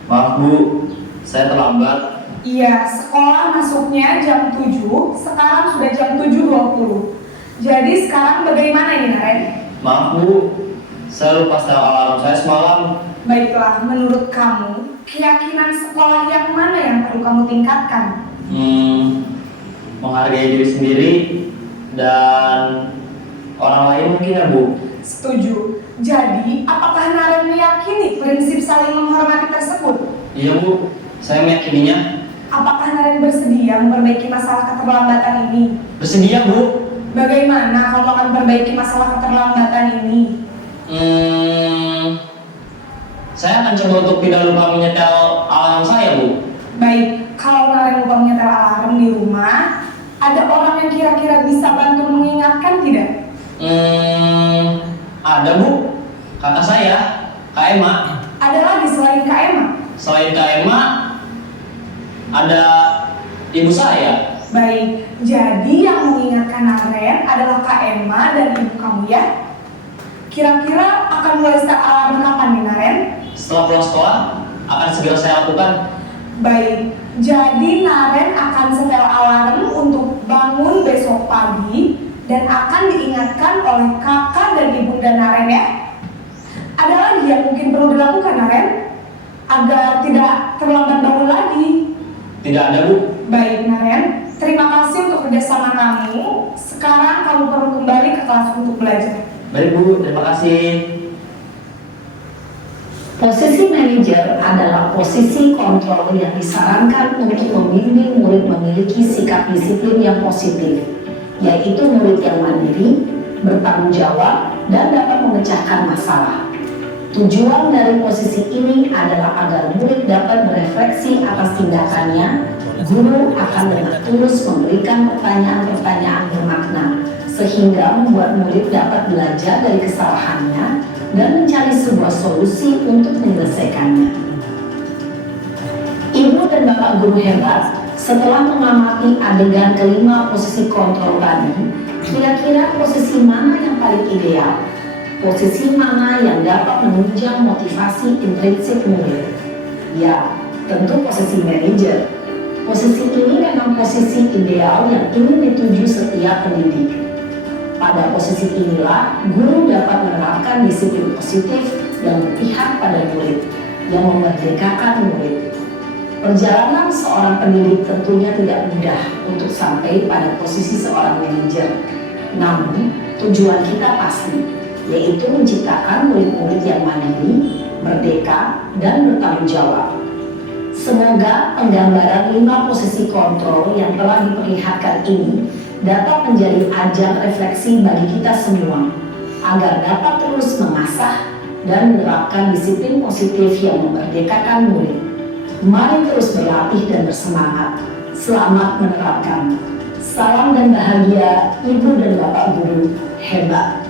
Maaf, Bu. Saya terlambat. Iya, sekolah masuknya jam 7, sekarang sudah jam 7.20. Jadi sekarang bagaimana ini, Naren? Maaf, Bu. Saya lupa setel alarm saya semalam. Baiklah, menurut kamu, keyakinan sekolah yang mana yang perlu kamu tingkatkan? Menghargai diri sendiri dan orang lain mungkin ya, Bu. Setuju. Jadi, apakah Naren meyakini prinsip saling menghormati tersebut? Iya, Bu. Saya meyakininya. Apakah Naren bersedia memperbaiki masalah keterlambatan ini? Bersedia, Bu. Bagaimana kamu akan memperbaiki masalah keterlambatan ini? Saya akan coba untuk tidak lupa menyetel alarm saya, Bu. Baik, kalau Naren lupa menyetel alarm di rumah, ada orang yang kira-kira bisa bantu mengingatkan tidak? Ada, Bu. Kakak saya, Kak Emma. Ada lagi selain Kak Emma? Selain Kak Emma, ada ibu saya. Baik, jadi yang mengingatkan Naren adalah Kak Emma dan ibu kamu ya? Kira-kira akan mulai start alarm kapan nih, Naren? Setelah pulang sekolah, akan segera saya lakukan. Baik, jadi Naren akan setel alarm untuk bangun besok pagi dan akan diingatkan oleh kakak dan ibunda Naren ya. Ada lagi yang mungkin perlu dilakukan, Naren, agar tidak terlambat bangun lagi? Tidak ada, Bu. Baik, Naren, terima kasih untuk kerjasama kamu. Sekarang kamu perlu kembali ke kelas untuk belajar. Baik, Bu. Terima kasih. Posisi manajer adalah posisi kontrol yang disarankan untuk membimbing murid memiliki sikap disiplin yang positif, yaitu murid yang mandiri, bertanggung jawab, dan dapat memecahkan masalah. Tujuan dari posisi ini adalah agar murid dapat berefleksi atas tindakannya. Guru akan dengan tulus memberikan pertanyaan-pertanyaan bermakna, sehingga membuat murid dapat belajar dari kesalahannya dan mencari sebuah solusi untuk menyelesaikannya. Ibu dan bapak guru hebat, setelah mengamati adegan kelima posisi kontrol tadi, kira-kira posisi mana yang paling ideal? Posisi mana yang dapat menunjang motivasi intrinsik murid? Ya, tentu posisi manajer. Posisi ini memang posisi ideal yang ingin dituju setiap pendidik. Pada posisi inilah, guru dapat menerapkan disiplin positif yang berpihak pada murid, yang memerdekakan murid. Perjalanan seorang pendidik tentunya tidak mudah untuk sampai pada posisi seorang manajer. Namun, tujuan kita pasti, yaitu menciptakan murid-murid yang mandiri, merdeka, dan bertanggung jawab. Semoga penggambaran 5 posisi kontrol yang telah diperlihatkan ini dapat menjadi ajang refleksi bagi kita semua, agar dapat terus mengasah dan menerapkan disiplin positif yang memerdekakan murid. Mari terus berlatih dan bersemangat. Selamat menerapkan. Salam dan bahagia, Ibu dan Bapak Guru hebat.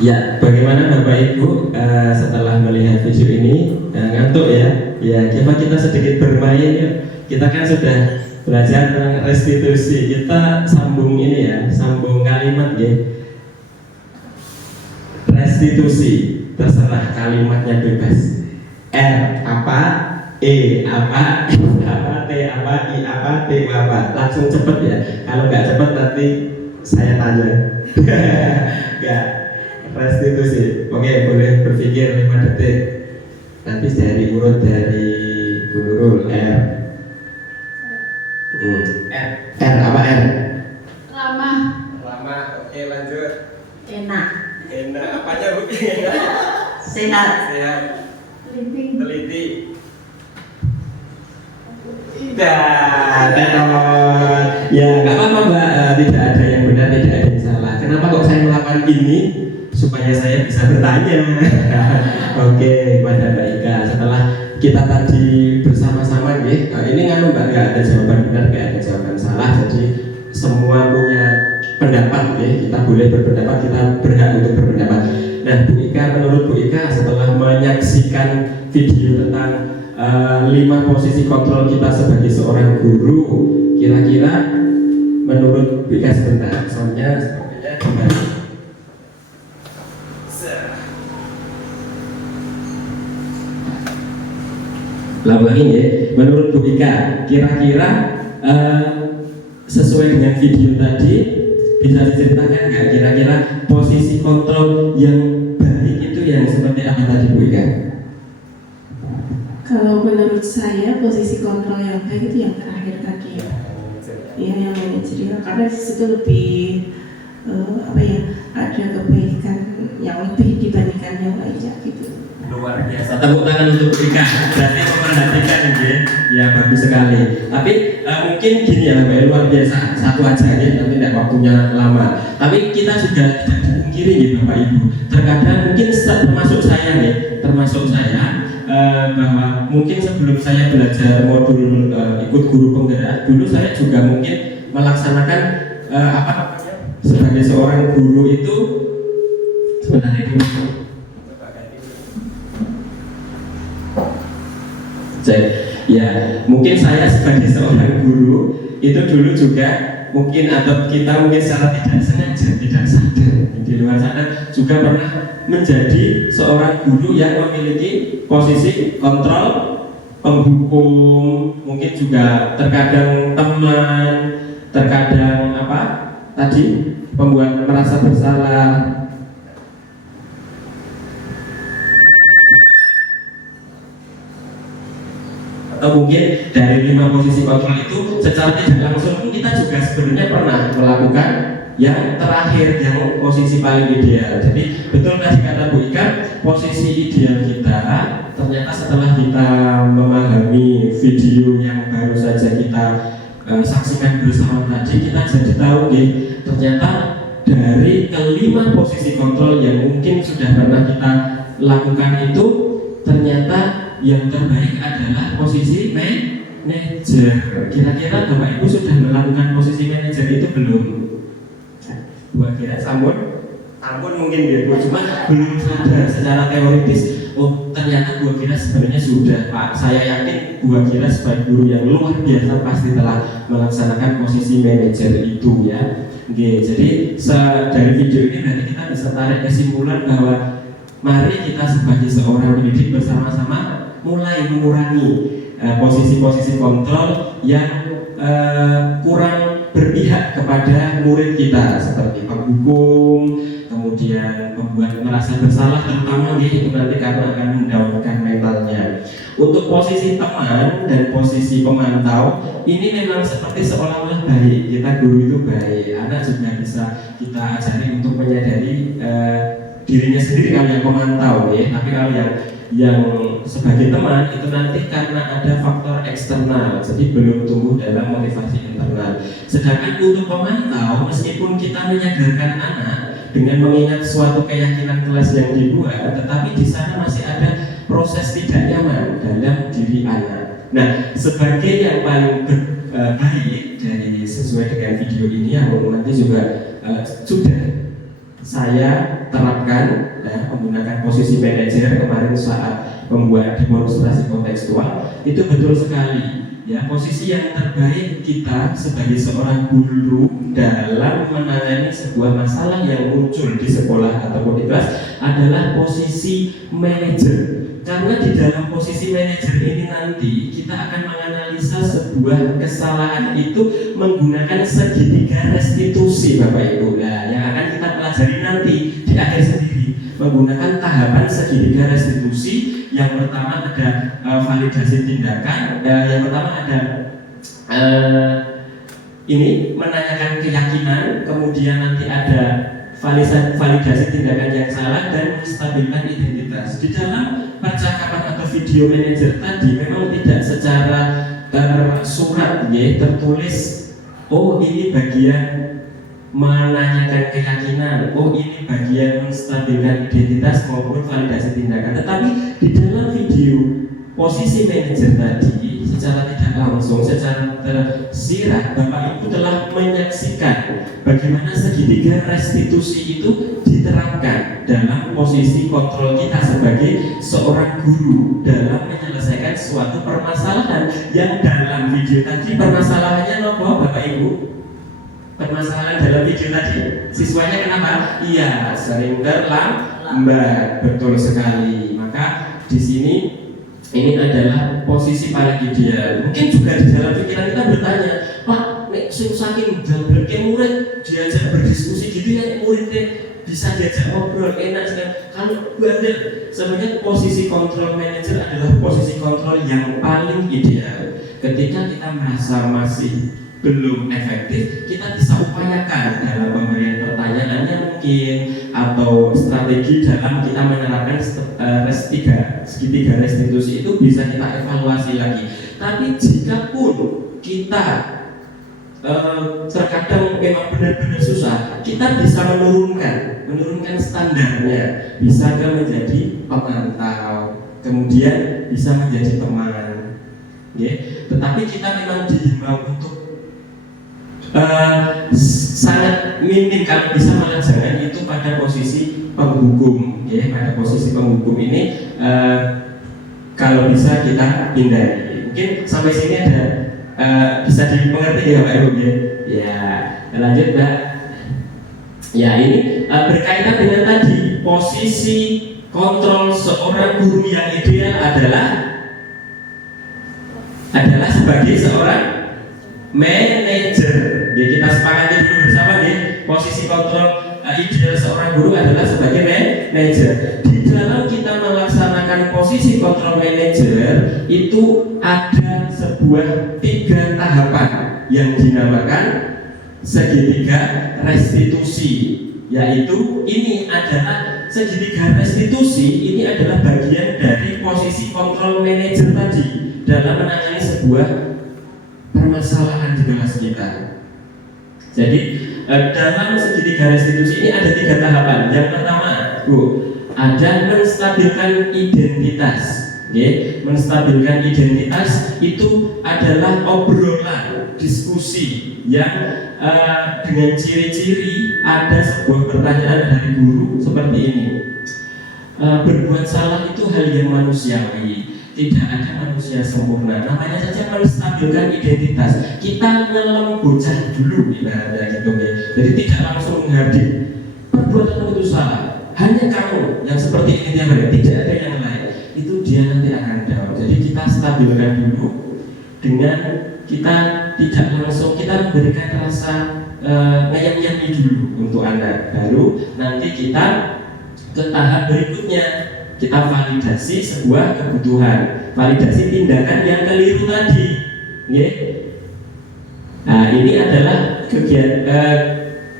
Ya, bagaimana Bapak Ibu setelah melihat video ini ngantuk ya? Ya, coba kita sedikit bermain ya. Kita kan sudah belajar tentang restitusi. Kita sambung ini ya, sambung kalimat ya. Restitusi, terserah kalimatnya bebas. R apa? E apa? Apa? T apa? I apa? T apa? Langsung cepet ya. Kalau nggak cepet nanti saya tanya. Nggak. Restitusi, oke, boleh berpikir 5 detik. Nanti dari urut dari Bu Nurul. R apa R? Lama. Lama, oke, lanjut. Enak. Enak, apanya Bu? Sehat. Sehat. Teliti. Teliti. Tenon. Ya, nggak apa-apa Mbak, tidak ada yang benar, tidak ada yang salah. Kenapa kok saya melakukan ini? Supaya saya bisa bertanya. Oke, pada Mbak Ika, setelah kita tadi bersama-sama ini nganu Mbak, nggak ada jawaban benar, nggak ada jawaban salah. Jadi semua punya pendapat ya, kita boleh berpendapat, kita berhak untuk berpendapat. Nah, Bu Ika, menurut Bu Ika setelah menyaksikan video tentang 5 posisi kontrol kita sebagai seorang guru, kira-kira menurut Bu Ika sebentar, soalnya sepertinya gimana? Lambangin ya, menurut Bu Ika, kira-kira sesuai dengan video tadi bisa diceritakan nggak kira-kira posisi kontrol yang baik itu yang seperti apa tadi Bu Ika? Kalau menurut saya posisi kontrol yang baik itu yang terakhir tadi ya. Ya, yang manajerial, karena di situ lebih ada kebaikan yang lebih dibandingkan yang lainnya gitu. Luar biasa, tepuk tangan untuk Bu Ika, berarti memperhatikan ya bagus sekali. Tapi mungkin gini ya Mbak, luar biasa, satu aja ya, tapi tidak waktunya lama. Tapi kita juga tidak dipungkiri gitu Bapak Ibu, terkadang mungkin termasuk saya bahwa mungkin sebelum saya belajar modul ikut guru penggerak, dulu saya juga mungkin melaksanakan sebagai seorang guru itu sebenarnya ya mungkin saya sebagai seorang guru itu dulu juga mungkin atau kita mungkin secara tidak sengaja, tidak sadar di luar sana juga pernah menjadi seorang guru yang memiliki posisi kontrol, penghukum, mungkin juga terkadang teman, terkadang pembuat merasa bersalah. Atau mungkin dari 5 posisi kontrol itu secara tidak langsung kita juga sebenarnya pernah melakukan yang terakhir, yang posisi paling ideal. Jadi betul tadi kata Bu Ika, posisi ideal kita ternyata setelah kita memahami video yang baru saja kita saksikan bersama tadi, kita jadi tahu nih, ternyata dari ke-5 posisi kontrol yang mungkin sudah pernah kita lakukan itu, ternyata yang terbaik adalah posisi manajer. Kira-kira Bapak Ibu sudah melakukan posisi manajer itu belum? Buat kira Sampun mungkin ya Bu, cuma belum sadar secara teoritis. Oh ternyata gua kira sebenarnya sudah Pak. Saya yakin gua kira sebagai guru yang luar biasa pasti telah melaksanakan posisi manajer itu ya. Oke, jadi dari video ini berarti kita bisa tarik kesimpulan bahwa mari kita sebagai seorang pendidik bersama-sama mulai mengurangi posisi-posisi kontrol yang kurang berpihak kepada murid kita, seperti penghukum, kemudian membuat merasa bersalah, terutama itu nanti karena akan mendaunkan mentalnya. Untuk posisi teman dan posisi pemantau ini memang seperti seolah-olah baik, kita guru itu baik, anak juga bisa kita ajari untuk menyadari dirinya sendiri kalau yang pemantau ya. Tapi kalau yang sebagai teman itu nanti karena ada faktor eksternal, jadi belum tumbuh dalam motivasi internal. Sedangkan untuk pemantau, meskipun kita menyadarkan anak dengan mengingat suatu keyakinan kelas yang dibuat, tetapi di sana masih ada proses tidak nyaman dalam diri anak. Nah, sebagai yang paling baik dari sesuai dengan video ini yang nanti juga sudah saya terapkan menggunakan posisi manajer kemarin saat membuat demonstrasi kontekstual, itu betul sekali ya, posisi yang terbaik kita sebagai seorang guru dalam menangani sebuah masalah yang muncul di sekolah ataupun di kelas adalah posisi manajer. Karena di dalam posisi manajer ini nanti kita akan menganalisa sebuah kesalahan itu menggunakan segitiga restitusi Bapak Ibu. Nah, yang akan kita pelajari nanti di akhir sendiri menggunakan tahapan segitiga restitusi. Yang pertama ada validasi tindakan, yang pertama ada ini menanyakan keyakinan, kemudian nanti ada validasi tindakan yang salah dan menstabilkan identitas. Di dalam percakapan atau video manager tadi memang tidak secara tersurat ya, tertulis oh ini bagian menanyakan keyakinan, oh ini bagian menstabilkan identitas maupun validasi tindakan. Tetapi di dalam video posisi manajer tadi secara tidak langsung, secara tersirat Bapak Ibu telah menyaksikan bagaimana segitiga restitusi itu diterapkan dalam posisi kontrol kita sebagai seorang guru dalam menyelesaikan suatu permasalahan yang dalam video tadi permasalahannya apa Bapak Ibu? Permasalahan dalam video tadi siswanya kenapa? Iya, sering terlambat, betul sekali. Maka di sini ini adalah posisi paling ideal. Mungkin juga di dalam pikiran kita bertanya, Pak, nek sing saking gableke murid diajak berdiskusi gitu ya, muridnya bisa diajak ngobrol enak sekali. Kalau bandel, sebenarnya posisi kontrol manager adalah posisi kontrol yang paling ideal. Ketika kita merasa masih belum efektif, kita bisa upayakan dalam pemberian pertanyaannya mungkin, atau strategi dalam kita menerapkan segitiga restitusi itu bisa kita evaluasi lagi. Tapi jika pun kita terkadang memang benar-benar susah, kita bisa menurunkan standarnya, bisa menjadi pemantau, kemudian bisa menjadi teman. Tetapi kita memang dihimbau untuk sangat minim, kalau bisa malah jangan itu pada posisi penghukum. Pada posisi penghukum ini kalau bisa kita hindari. Mungkin sampai sini ada bisa dimengerti ya Pak Ibu ya. Lanjut Mbak. Ya, ini berkaitan dengan tadi posisi kontrol seorang guru yang ideal adalah sebagai seorang manajer. Kita sepakati dulu bersama posisi kontrol ideal seorang guru adalah sebagai manajer. Di dalam kita melaksanakan posisi kontrol manajer itu ada sebuah 3 tahapan yang dinamakan segitiga restitusi, yaitu ini adalah segitiga restitusi ini adalah bagian dari posisi kontrol manajer tadi dalam menangani sebuah permasalahan di kelas kita. Jadi dalam segitiga restitusi ini ada 3 tahapan. Yang pertama, ada menstabilkan identitas. Menstabilkan identitas itu adalah obrolan, diskusi yang dengan ciri-ciri ada sebuah pertanyaan dari guru seperti ini. Berbuat salah itu hal yang manusiawi. Tidak ada manusia sempurna. Namanya saja menstabilkan identitas. Kita ngelem bocah dulu ibaratnya gitu. Jadi tidak langsung menghadir. Perbuatan itu salah. Hanya kamu yang seperti ini tiap hari. Tidak ada yang lain. Itu dia nanti akan down. Jadi kita stabilkan dulu dengan kita tidak langsung kita memberikan rasa ngayam-ngayami dulu untuk anak. Baru nanti kita ke tahap berikutnya. Kita validasi sebuah kebutuhan, validasi tindakan yang keliru tadi. Nah, ini adalah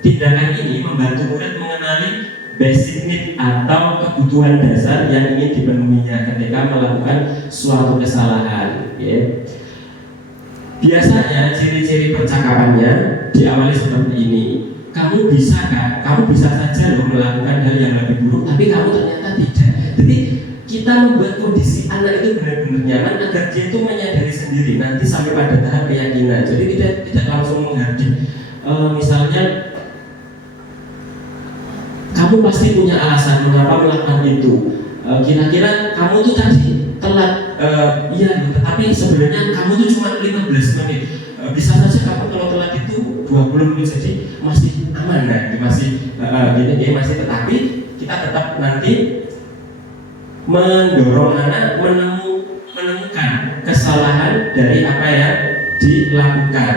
tindakan ini membantu murid mengenali basic need atau kebutuhan dasar yang ingin dipenuhinya ketika melakukan suatu kesalahan. Biasanya ciri-ciri percakapannya diawali seperti ini. Kamu bisa kan? Kamu bisa saja loh melakukan hal yang lebih buruk, tapi kamu ternyata tidak. Jadi kita membuat kondisi anak itu benar-benar nyaman agar dia itu menyadari sendiri nanti sampai pada tahap keyakinan. Jadi tidak langsung menghadir. Misalnya kamu pasti punya alasan mengapa melakukan itu. Kira-kira kamu tuh tadi telat, iya, tetapi sebenarnya kamu tuh cuma 15 menit. Bisa saja kamu kalau telat itu 20 menit, jadi masih aman kan? Masih tetapi kita tetap nanti mendorong anak menemukan kesalahan dari apa yang dilakukan.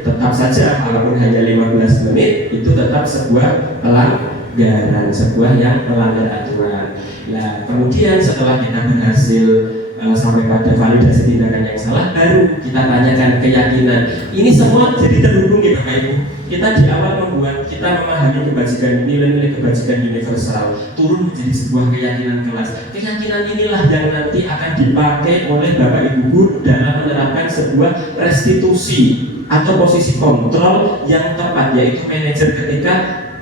Tetap saja walaupun hanya 15 menit itu tetap sebuah pelanggaran, sebuah yang melanggar aturan. Nah, kemudian setelah kita berhasil sampai pada validasi tindakan yang salah, baru kita tanyakan keyakinan. Ini semua jadi terhubung ya Bapak Ibu. Kita di awal membuat kita memahami kebajikan, nilai-nilai kebajikan universal turun menjadi sebuah keyakinan kelas. Keyakinan inilah yang nanti akan dipakai oleh Bapak Ibu guru dalam menerapkan sebuah restitusi atau posisi kontrol yang tepat, yaitu manajer ketika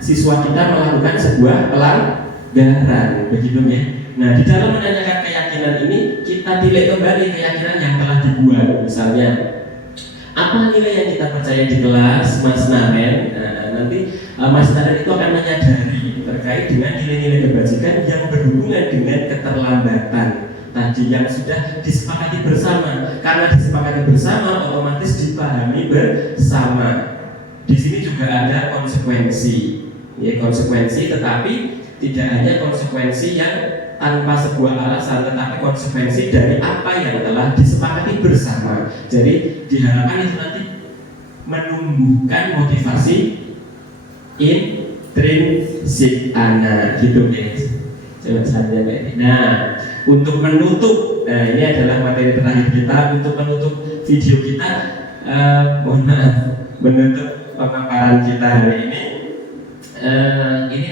siswa kita melakukan sebuah pelanggaran, begitu ya. Nah, di dalam menanyakan keyakinan ini kita tilik kembali keyakinan yang telah dibuat. Misalnya, apa nilai yang kita percaya di kelas Mas Naren? Nanti Mas Naren itu akan menyadari terkait dengan nilai-nilai kebajikan yang berhubungan dengan keterlambatan tadi yang sudah disepakati bersama. Karena disepakati bersama, otomatis dipahami bersama. Di sini juga ada konsekuensi, ya, konsekuensi, tetapi tidak hanya konsekuensi yang tanpa sebuah alasan, tetapi konsekuensi dari apa yang telah disepakati bersama. Jadi diharapkan itu nanti menumbuhkan motivasi intrinsik anak, gitu guys. Nah, untuk menutup, ini adalah materi terakhir kita. Untuk menutup video kita, mohon maaf, menutup pemaparan kita hari ini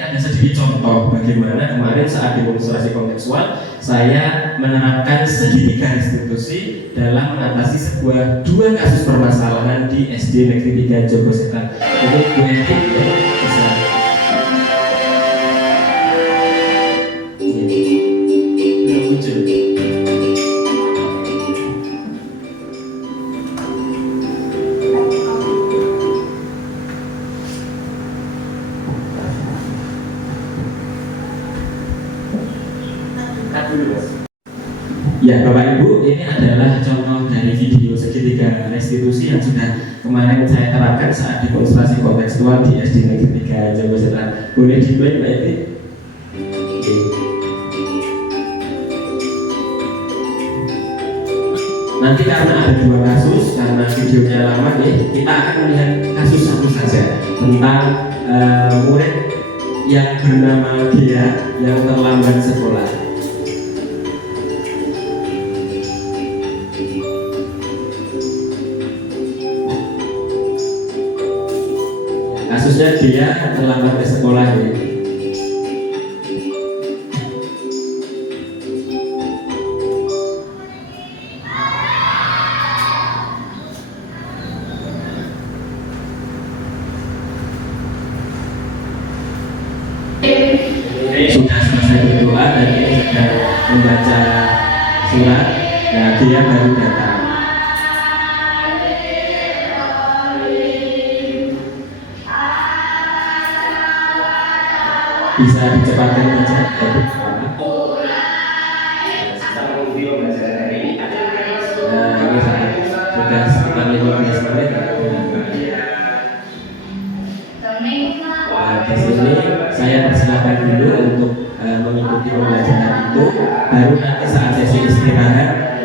ada sedikit contoh bagaimana kemarin saat demonstrasi kontekstual saya menerapkan segitiga restitusi dalam mengatasi dua kasus permasalahan di SD Negeri 3 Jogosetan. Jadi Bu Edi bisa muncul. Ya, Bapak Ibu, ini adalah contoh dari video segitiga restitusi yang sudah kemarin saya terapkan saat demonstrasi kontekstual di SD Negeri 3 Jogosetan. Boleh di-play, Mbak Edi? Nanti karena ada dua kasus, karena videonya lama nih, kita akan melihat kasus satu saja tentang murid yang bernama Dia yang terlambat sekolah. Kasusnya dia terlambat ke sekolah ya. Sudah selesai berdoa dan ini sedang membaca surat. Nah, dia baru datang. Bisa dicepatkan saja. Ini sudah sekitar 15 menit. Di sini saya persilakan dulu untuk mengikuti pembelajaran itu. Baru nanti saat sesi istirahat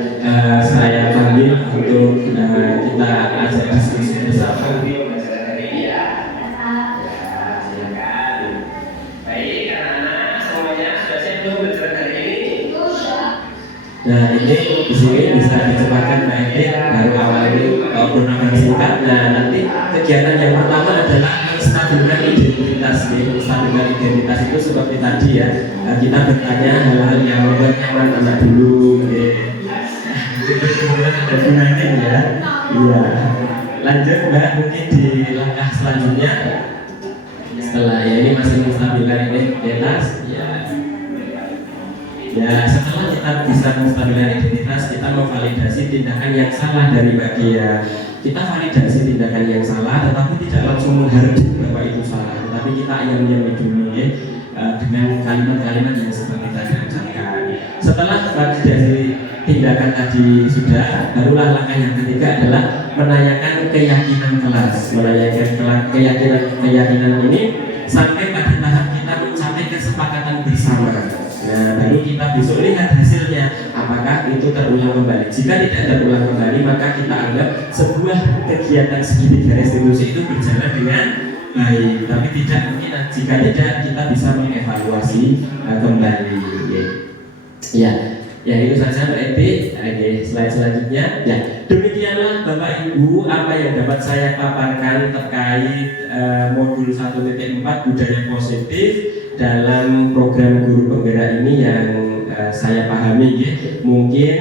saya panggil untuk kita ajak diskusi bersama. Nah, ini di sini bisa dicepatkan Mbak Edi baru awal ini program singkat. Nah, nanti kegiatan yang pertama adalah menstabilkan identitas. Menstabilkan identitas itu seperti tadi ya, kita bertanya hal-hal yang membuat nyaman anak dulu. Ada gunanya ya. Iya. Lanjut Mbak, mungkin di langkah selanjutnya setelah ya ini masih menstabilkan identitas ya. Ya, setelah kita bisa menstabilkan identitas, kita memvalidasi tindakan yang salah dari bagian. Kita validasi tindakan yang salah, tetapi tidak langsung menghardik bahwa itu salah. Tetapi kita ayam-ayam dulu ya, dengan kalimat-kalimat yang seperti tadi ucapkan. Setelah validasi tindakan tadi sudah, barulah langkah yang ketiga adalah menanyakan keyakinan kelas. Menanyakan keyakinan ini sampai pada tahap kita mencapai kesepakatan bersama. Nah, baru kita besok lihat hasilnya apakah itu terulang kembali. Jika tidak terulang kembali, maka kita anggap sebuah kegiatan segitiga restitusi itu berjalan dengan baik. Tapi tidak mungkin jika tidak kita bisa mengevaluasi kembali. Ya itu saja Mbak Edi. Oke, slide selanjutnya. Ya, demikianlah Bapak Ibu apa yang dapat saya paparkan terkait modul 1.4 budaya positif dalam program guru penggerak ini yang saya pahami ya. Mungkin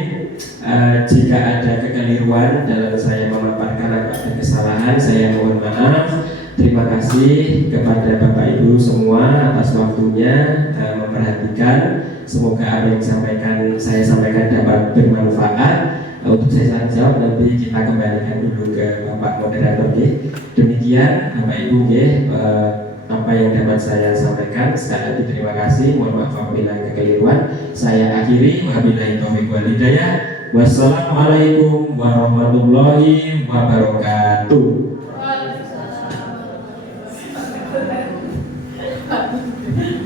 jika ada kekeliruan dalam saya memaparkan atau ada kesalahan, saya mohon maaf. Terima kasih kepada Bapak Ibu semua atas waktunya memperhatikan. Semoga apa yang saya sampaikan dapat bermanfaat. Untuk saya jawab nanti kita kembalikan dulu ke Bapak Moderator. Demikian Bapak Ibu, apa yang dapat saya sampaikan. Sekali lagi terima kasih. Mohon maaf apabila ada kekeliruan. Saya akhiri. Wabillahi taufiq wal hidayah. Wassalamualaikum warahmatullahi wabarakatuh.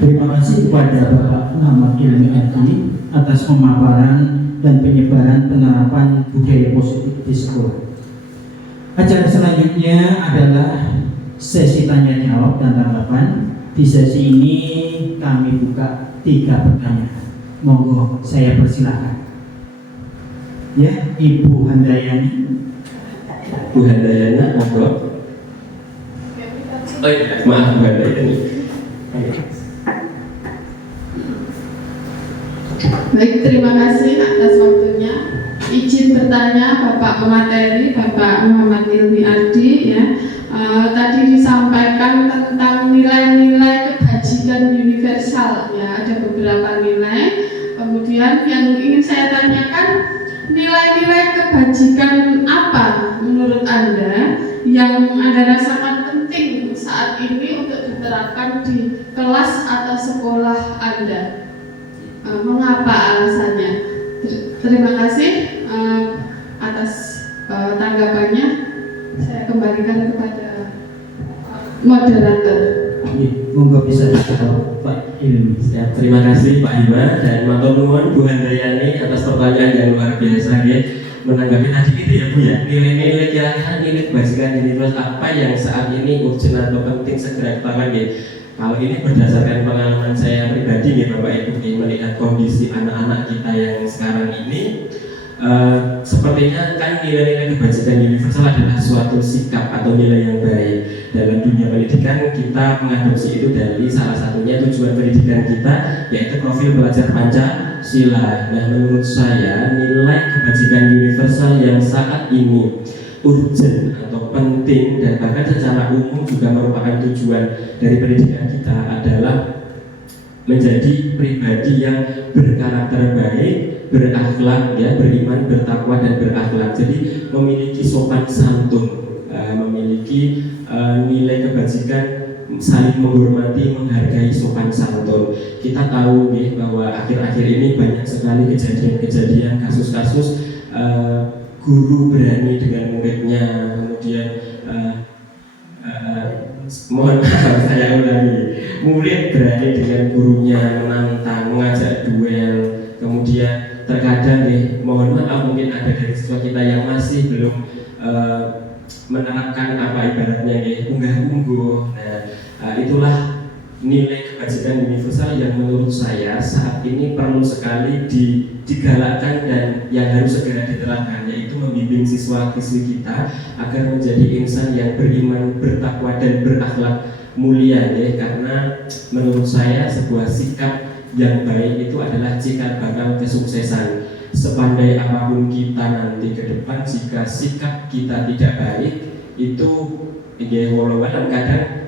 Terima kasih kepada Bapak Muhammad Ilmi Adi atas pemaparan dan penyebaran penerapan budaya positif di sekolah. Acara selanjutnya adalah sesi tanya jawab dan tanggapan. Di sesi ini kami buka 3 pertanyaan. Monggo saya persilahkan. Ya, Ibu Handayani. Bu Handayani, monggo. Oh iya, maaf Bu Handayani. Baik, terima kasih atas waktunya. Izin bertanya Bapak pemateri, Bapak Muhammad Ilmi Adi, ya. Tadi disampaikan tentang nilai-nilai kebajikan universal, ya. Ada beberapa nilai. Kemudian yang ingin saya tanyakan, nilai-nilai kebajikan apa menurut Anda yang Anda rasakan penting saat ini untuk diterapkan di kelas atau sekolah Anda? Mengapa alasannya? Terima kasih atas tanggapannya. Saya kembalikan kepada moderator. Monggo bisa dijawab Pak Ilmi. Ya, terima kasih Pak Ima dan matur nuwun Bu Handayani atas pertanyaan yang luar biasa ya. Menanggapi tadi itu ya Bu ya, nilai-nilai kira-kira nilai kebajikan universal apa yang saat ini urgent atau penting segera diterapkan ya. Kalau ini berdasarkan pengalaman saya pribadi nih Bapak Ibu, melihat kondisi anak-anak kita yang sekarang ini, sepertinya kan nilai-nilai kebajikan universal adalah suatu sikap atau nilai yang baik. Dalam dunia pendidikan kita mengadopsi itu dari salah satunya tujuan pendidikan kita, yaitu profil belajar Pancasila. Nah, menurut saya nilai kebajikan universal yang saat ini urgent atau penting dan bahkan secara umum juga merupakan tujuan dari pendidikan kita adalah menjadi pribadi yang berkarakter baik, berakhlak, ya, beriman, bertakwa dan berakhlak. Jadi memiliki sopan santun, memiliki nilai kebajikan, saling menghormati, menghargai, sopan santun. Kita tahu nih bahwa akhir-akhir ini banyak sekali kejadian-kejadian, kasus-kasus guru berani dengan muridnya, kemudian mohon maaf saya ulangi, murid berani dengan gurunya, menantang, mengajak duel, kemudian terkadang mohon maaf mungkin ada dari siswa kita yang masih belum menerapkan apa ibaratnya unggah-ungguh. Nah, itulah nilai kebajikan universal yang menurut saya saat ini perlu sekali digalakkan dan yang harus segera diterapkan, yaitu membimbing siswa-siswi kita agar menjadi insan yang beriman, bertakwa dan berakhlak mulia ya. Karena menurut saya sebuah sikap yang baik itu adalah cikal bakal kesuksesan. Sepandai apapun kita nanti ke depan, jika sikap kita tidak baik, itu walau-walau kadang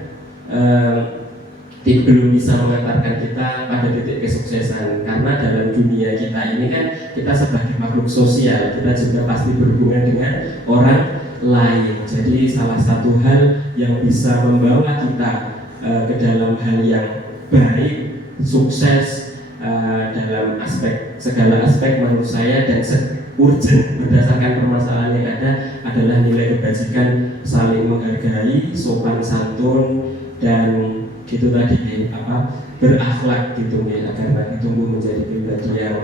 belum bisa mengantarkan kita pada titik kesuksesan. Karena dalam dunia kita ini kan kita sebagai makhluk sosial, kita juga pasti berhubungan dengan orang lain. Jadi salah satu hal yang bisa membawa kita ke dalam hal yang baik, sukses dalam segala aspek menurut saya dan urgent berdasarkan permasalahan yang ada adalah nilai kebajikan, saling menghargai, sopan santun dan gitu tadi berakhlak gitu ya, agar tumbuh menjadi pribadi yang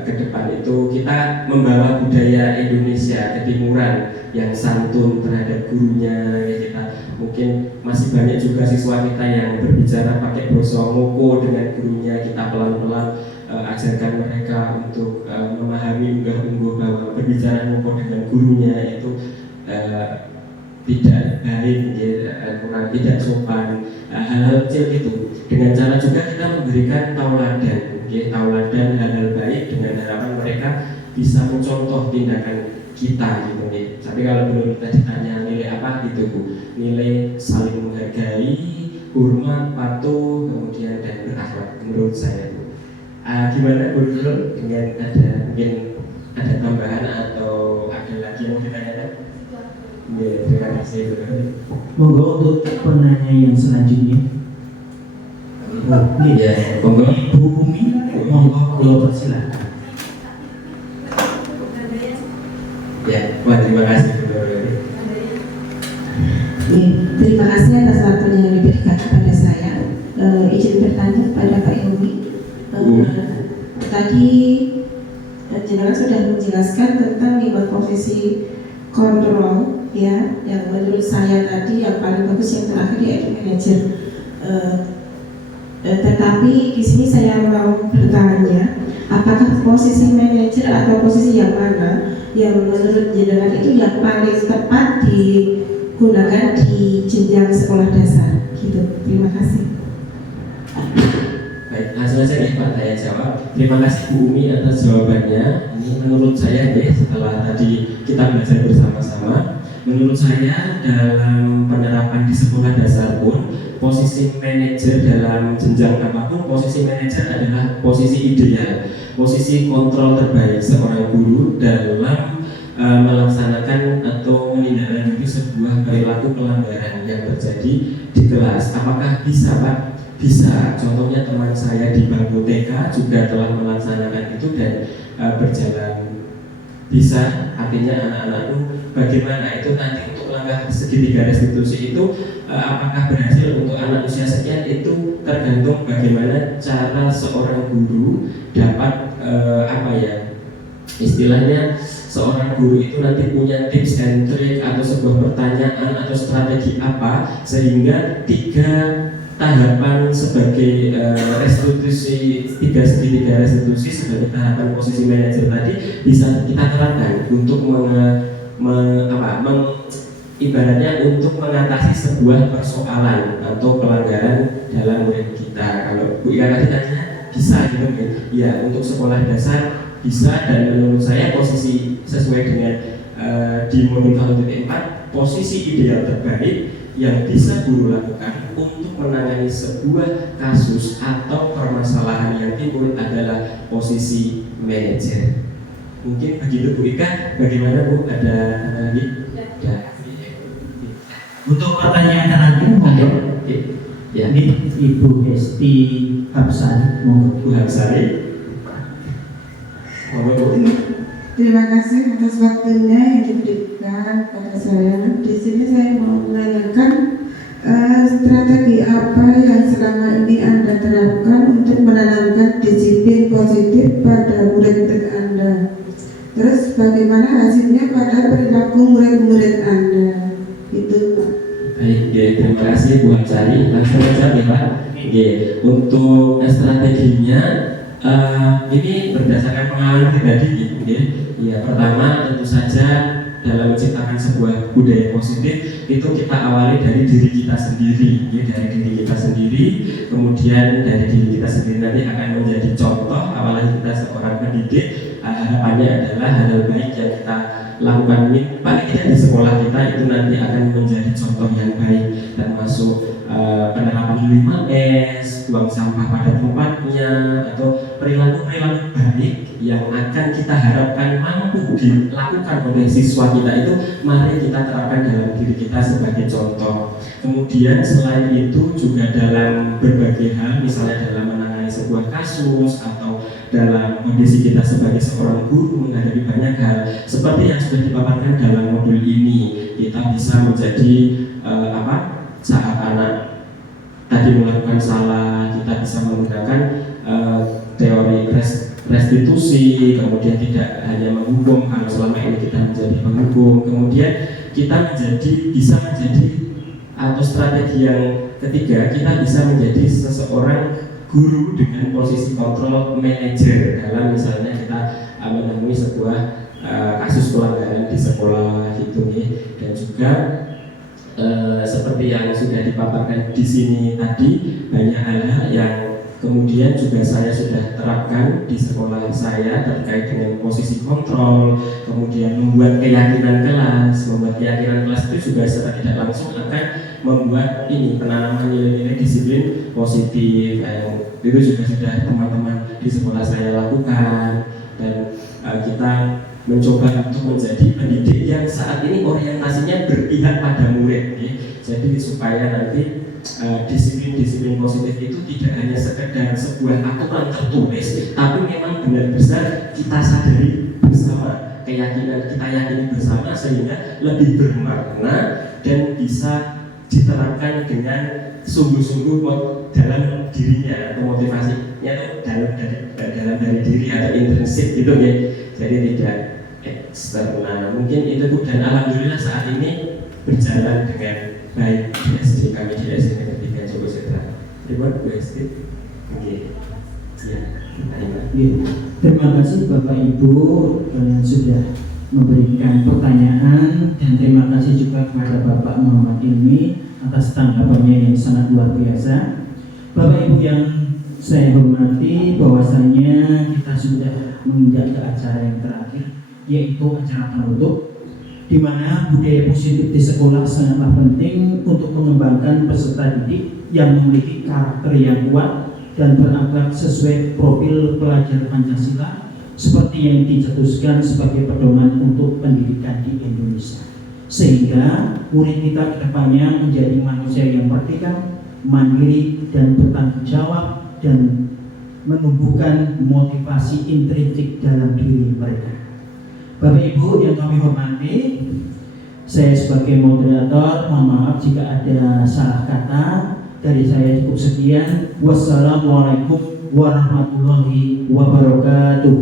ke depan itu kita membawa budaya Indonesia ketimuran yang santun terhadap gurunya ya. Kita mungkin masih banyak juga siswa kita yang berbicara pakai basa ngoko dengan gurunya. Kita pelan-pelan ajarkan mereka untuk memahami unggah-ungguh bahwa berbicara ngoko dengan gurunya itu tidak baik ya, kurang tidak sopan. Hal-hal kecil itu dengan cara juga kita memberikan tauladan ya, tauladan hal-hal baik dengan harapan mereka bisa mencontoh tindakan kita gitu ya. Tapi kalau belum kita ditanya nilai apa gitu Bu, nilai saling menghargai, hormat, patuh, kemudian dan berakhlak. menurut saya. Gimana Bu Nurul dengan mungkin ada tambahan atau ada lagi yang mau ditanyakan? Ya, terima kasih Bu Nurul. Monggo untuk penanya yang selanjutnya. Ya, monggo. Bu Umi, monggo kula persilakan. Ya, wah, terima kasih Bu Nurul. Terima kasih atas waktunya yang diberikan kepada saya. Izin bertanya kepada Pak Ilmi. Tadi jenengan sudah menjelaskan tentang 5 posisi kontrol, ya, yang menurut saya tadi yang paling bagus yang terakhir yaitu manajer. Tetapi di sini saya mau bertanya, apakah posisi manajer atau posisi yang mana yang menurut jenengan itu yang paling tepat digunakan di jenjang sekolah dasar? Gitu. Terima kasih. Baik, langsung saja nih Pak saya jawab. Terima kasih Bu Umi atas jawabannya. Ini menurut saya setelah tadi kita belajar bersama-sama, menurut saya dalam penerapan di sekolah dasar pun posisi manajer dalam jenjang apapun, posisi manajer adalah posisi ideal, posisi kontrol terbaik seorang guru dalam melaksanakan atau menindaklanjuti sebuah perilaku pelanggaran yang terjadi di kelas. Apakah bisa Pak? Bisa. Contohnya teman saya di bangku TK juga telah melaksanakan itu dan berjalan bisa. Artinya anak-anakku bagaimana itu nanti untuk langkah segitiga restitusi itu apakah berhasil untuk anak usia sekian itu tergantung bagaimana cara seorang guru dapat istilahnya seorang guru itu nanti punya tips and trick atau sebuah pertanyaan atau strategi apa sehingga 3 tahapan sebagai restitusi, 3 segitiga restitusi sebagai tahapan posisi manajer tadi bisa kita terapkan untuk ibaratnya untuk mengatasi sebuah persoalan atau pelanggaran dalam murid kita. Kalau Bu Ika tadi tanya bisa gitu ya, untuk sekolah dasar bisa, dan menurut saya posisi sesuai dengan di modul 1.4 posisi ideal terbaik yang bisa guru lakukan untuk menangani sebuah kasus atau permasalahan yang timbul adalah posisi manajer. Mungkin begitu Bu Ika, bagaimana Bu? Ada lagi? Ya. Untuk pertanyaan terakhir, monggo. Ya. Ibu Hesti Hapsari, monggo. Bu Hapsari. Monggo Bu. Terima kasih atas waktunya yang diberikan pada saya. Di sini saya mau menanyakan strategi apa yang selama ini Anda terapkan untuk menanamkan disiplin positif pada murid-murid Anda. Terus bagaimana hasilnya pada perilaku murid-murid Anda? Itu Pak. Baik, terima kasih Bu Hapsari. Langsung saja ya Pak. Untuk strateginya ini berdasarkan pengalaman pribadi ya. Pertama tentu saja dalam menciptakan sebuah budaya positif itu kita awali dari diri kita sendiri ya, dari diri kita sendiri, kemudian dari diri kita sendiri nanti akan menjadi contoh. Awalnya kita seorang pendidik, harapannya adalah hal baik yang kita lakukan ini paling tidak di sekolah kita itu nanti akan menjadi contoh yang baik, termasuk penerapan 5S, buang sampah pada tempatnya, atau perilaku-perilaku baik yang akan kita harapkan mampu dilakukan oleh siswa kita itu mari kita terapkan dalam diri kita sebagai contoh. Kemudian selain itu juga dalam berbagai hal, misalnya dalam menangani sebuah kasus atau dalam kondisi kita sebagai seorang guru menghadapi banyak hal seperti yang sudah dipaparkan dalam modul ini, kita bisa menjadi saat anak tadi melakukan salah, kita bisa menggunakan teori restitusi, kemudian tidak hanya menghukum kalau selama ini kita menjadi penghukum, kemudian kita bisa menjadi atau strategi yang ketiga kita bisa menjadi seseorang guru dengan posisi kontrol manajer dalam misalnya kita menemui sebuah kasus pelanggaran di sekolah gitu nih, dan juga seperti yang sudah dipaparkan di sini tadi banyak hal-hal yang Kemudian juga saya sudah terapkan di sekolah saya terkait dengan posisi kontrol, kemudian membuat keyakinan kelas. Membuat keyakinan kelas itu juga secara tidak langsung akan membuat ini penanaman nilai-nilai disiplin positif. Itu juga sudah teman-teman di sekolah saya lakukan, dan kita mencoba untuk menjadi pendidik yang saat ini orientasinya berpihak pada murid, ya. Jadi supaya nanti disiplin-disiplin positif itu tidak hanya sekedar sebuah aturan tertulis, tapi memang benar-benar kita sadari bersama, keyakinan kita yakini bersama, sehingga lebih bermakna dan bisa diterapkan dengan sungguh-sungguh dalam dirinya, atau motivasinya dalam dari diri atau intrinsik gitu ya. Jadi tidak eksternal. Mungkin itu Bu, dan alhamdulillah saat ini berjalan dengan baik di SD kami, di SD Negeri 3 Joko Setra. Terima kasih. Terima kasih Bapak Ibu sudah memberikan pertanyaan, dan terima kasih juga kepada Bapak Muhammad Ilmi atas tanggapannya yang sangat luar biasa. Bapak Ibu yang saya hormati, bahwasanya kita sudah menginjak ke acara yang terakhir, yaitu acara penutup, di mana budaya positif di sekolah sangatlah penting untuk mengembangkan peserta didik yang memiliki karakter yang kuat dan berakhlak sesuai profil pelajar Pancasila seperti yang dicetuskan sebagai pedoman untuk pendidikan di Indonesia, sehingga murid kita kedepannya menjadi manusia yang merdeka, mandiri, dan bertanggung jawab, dan menumbuhkan motivasi intrinsik dalam diri mereka. Bapak Ibu yang kami hormati, saya sebagai moderator mohon maaf jika ada salah kata. Dari saya cukup sekian. Wassalamualaikum warahmatullahi wabarakatuh.